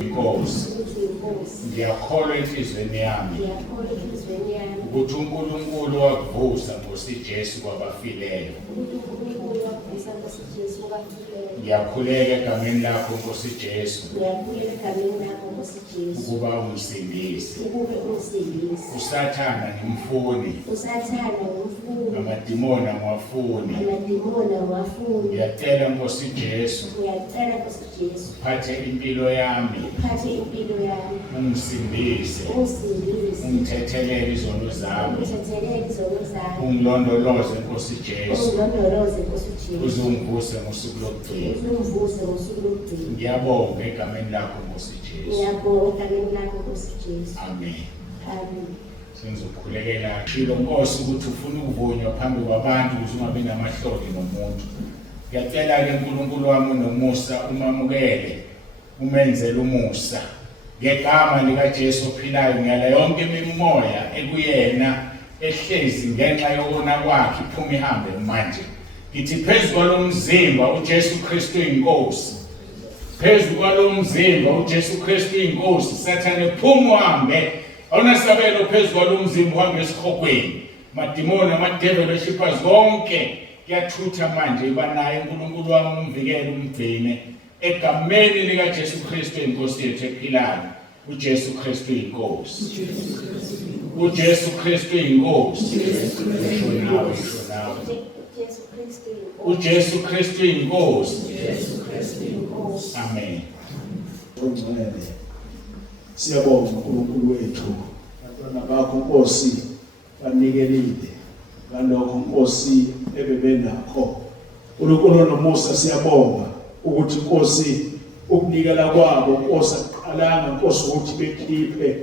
Inkosi, ngiyakholwa enhlizweni yami ukuthi uNkulunkulu wakuvusa Nkosi Jesu kwabafileyo. Ngiyakhuleka egameni lakho Nkosi Jesu ukuba umsindisi. Usathana ngimfuni, amadimoni angwafuni. Ngiyacela Nkosi Jesu uphathe impilo yami, ungisindise, ungithethelele izono zami, ungilondoloze Nkosi Jesu, uzungivuse ngosuku lokugcina. Ngiyabonga egameni lakho Nkosi Jesu. Amen. Sengizokhulekela shilo Nkosi ukuthi ufuna ukuvunywa phambi kwabantu ukuthi ungabi namahloni nomuntu. Ngiyacela ke uNkulunkulu wami unomusa umamukele, umenzele umusa. Ngegama lika Jesu ophilayo ngiyala yonke imimoya ekuyena ehlezi ngenxa yokona kwakhe iphuma ihambe manje. Ngithi phezu kwalomzimba uJesu Kristu inkosi. Phezu kwalomzimba uJesu Kristu inkosi. Sathane phuma uhambe. Awunasabelo phezu kwalomzimba uhambe esikhokweni. Madimoni amadevil shippers konke kuyathutha manje ibanaye uNkulunkulu wami umvikele umgcine egameni lika Jesu Kristu inkosi yethu ephilayo. uJesu Kristu inkosi. uJesu Kristu inkosi. uJesu Kristu inkosi. Amen. Siyabonga uNkulunkulu wethu, abantwana bakho Nkosi banikelile ngalokho Nkosi ebebenakho. uNkulunkulu nomusa siyabonga ukuthi Nkosi ukunikela kwabo Nkosi aqalanga Nkosi ukuthi bekhiphe,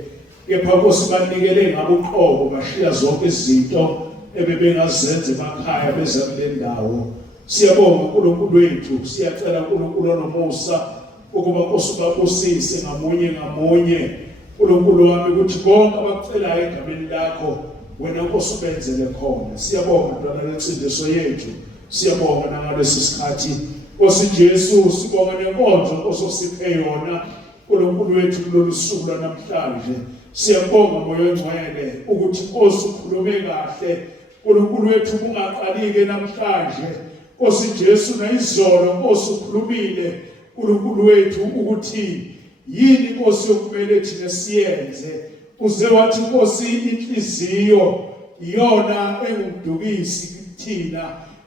kepha Nkosi banikele ngabuqobo bashiya zonke izinto ebebengazenza emakhaya beza kule ndawo. Siyabonga uNkulunkulu wethu, siyacela uNkulunkulu nomusa ukuba Nkosi babusise ngamunye uNkulunkulu wami ukuthi bonke abakucelayo egameni lakho wena Nkosi ubenzele khona. Siyabonga Baba lensindiso yethu, siyabonga nangalesi sikhathi Nkosi Jesu, sibonga nenkonzo Nkosi osiphe yona uNkulunkulu wethu kulolu suku namhlanje. Siyabonga moya ongcwele ukuthi Nkosi ukhulume kahle uNkulunkulu wethu kungaqalike namhlanje. Nkosi Jesu nayizolo Nkosi ukhulumile uNkulunkulu wethu ukuthi yini Nkosi yokumele thina siyenze. Uze wathi Nkosi inhliziyo iyona engumdukisi thina,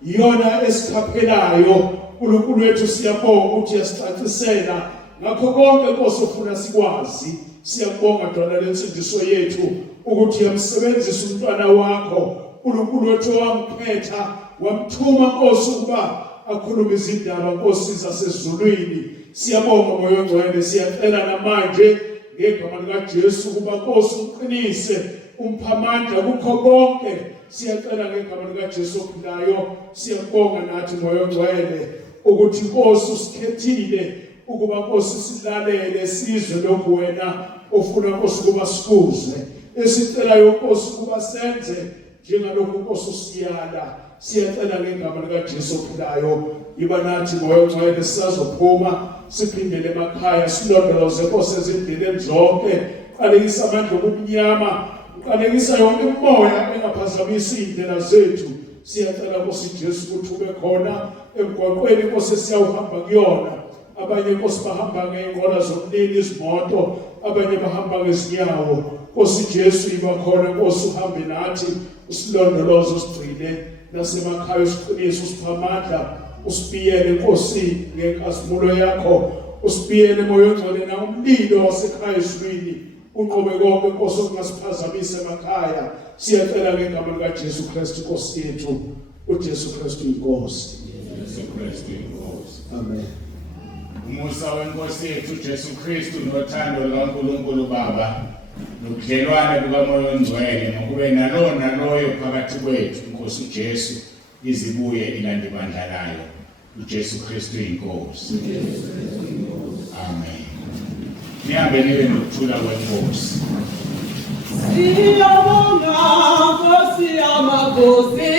iyona esikhaphelayo. uNkulunkulu wethu siyabonga ukuthi yasicacisela ngakho konke Nkosi ofuna sikwazi. Siyabonga Dwana lensindiso yethu ukuthi yamsebenzisa umntwana wakho uNkulunkulu wethu wamkhetha wamthuma Nkosi ukuba akhulume izindaba Nkosi zasezulwini. Siyabonga moya ongcwele, siyacela namanje ngegama likaJesu ukuba Nkosi uqinise umphamandla kukho konke. Siyacela ngegama likaJesu ophilayo, siyabonga nathi moya ongcwele ukuthi Nkosi usikhethile ukuba Nkosi silalele sizwe lokhu wena ofuna Nkosi ukuba sikuzwe. Esicelayo Nkosi ukuba senze njengalokhu Nkosi usiyala. Siyacela ngegama likaJesu ophilayo, yiba nathi moya ongcwele sisazophuma siphindele emakhaya silondoloze Nkosi ezindleleni zonke. Qalekisa amandla obumnyama, qalekisa yonke umoya engaphazamisi indlela zethu. Siyacela Nkosi Jesu ukuthi ube khona emgwaqweni Nkosi siyawuhamba kuyona. Abanye Nkosi bahamba ngeenqola zomlilo, izimoto, abanye bahamba ngezinyawo. Nkosi Jesu yiba khona Nkosi, uhambe nathi usilondoloze, usigcine nasemakhaya, usiqinise, usiphe amandla, usibiyele Nkosi ngenkazimulo yakho, usibiyele moya ongcwele na umlilo wasekhaya ezulwini unqobe konke Nkosi okungasiphazamisa emakhaya. Siyacela ngegama likaJesu Kristu Nkosi yethu, uJesu Kristu inkosi. Jesu Kristu inkosi. Amen. Umusa wenkosi yethu Jesu Kristu nothando lukaNkulunkulu Baba nobudlelwane bukaMoya Ongcwele nokube naloyo phakathi kwethu Nkosi uJesu izibuye ilanda ibandla layo. uJesu Kristu inkosi. Amen. Nihambe nibe nokuthula kwenkosi. Siyabonga Nkosi yamakhosi,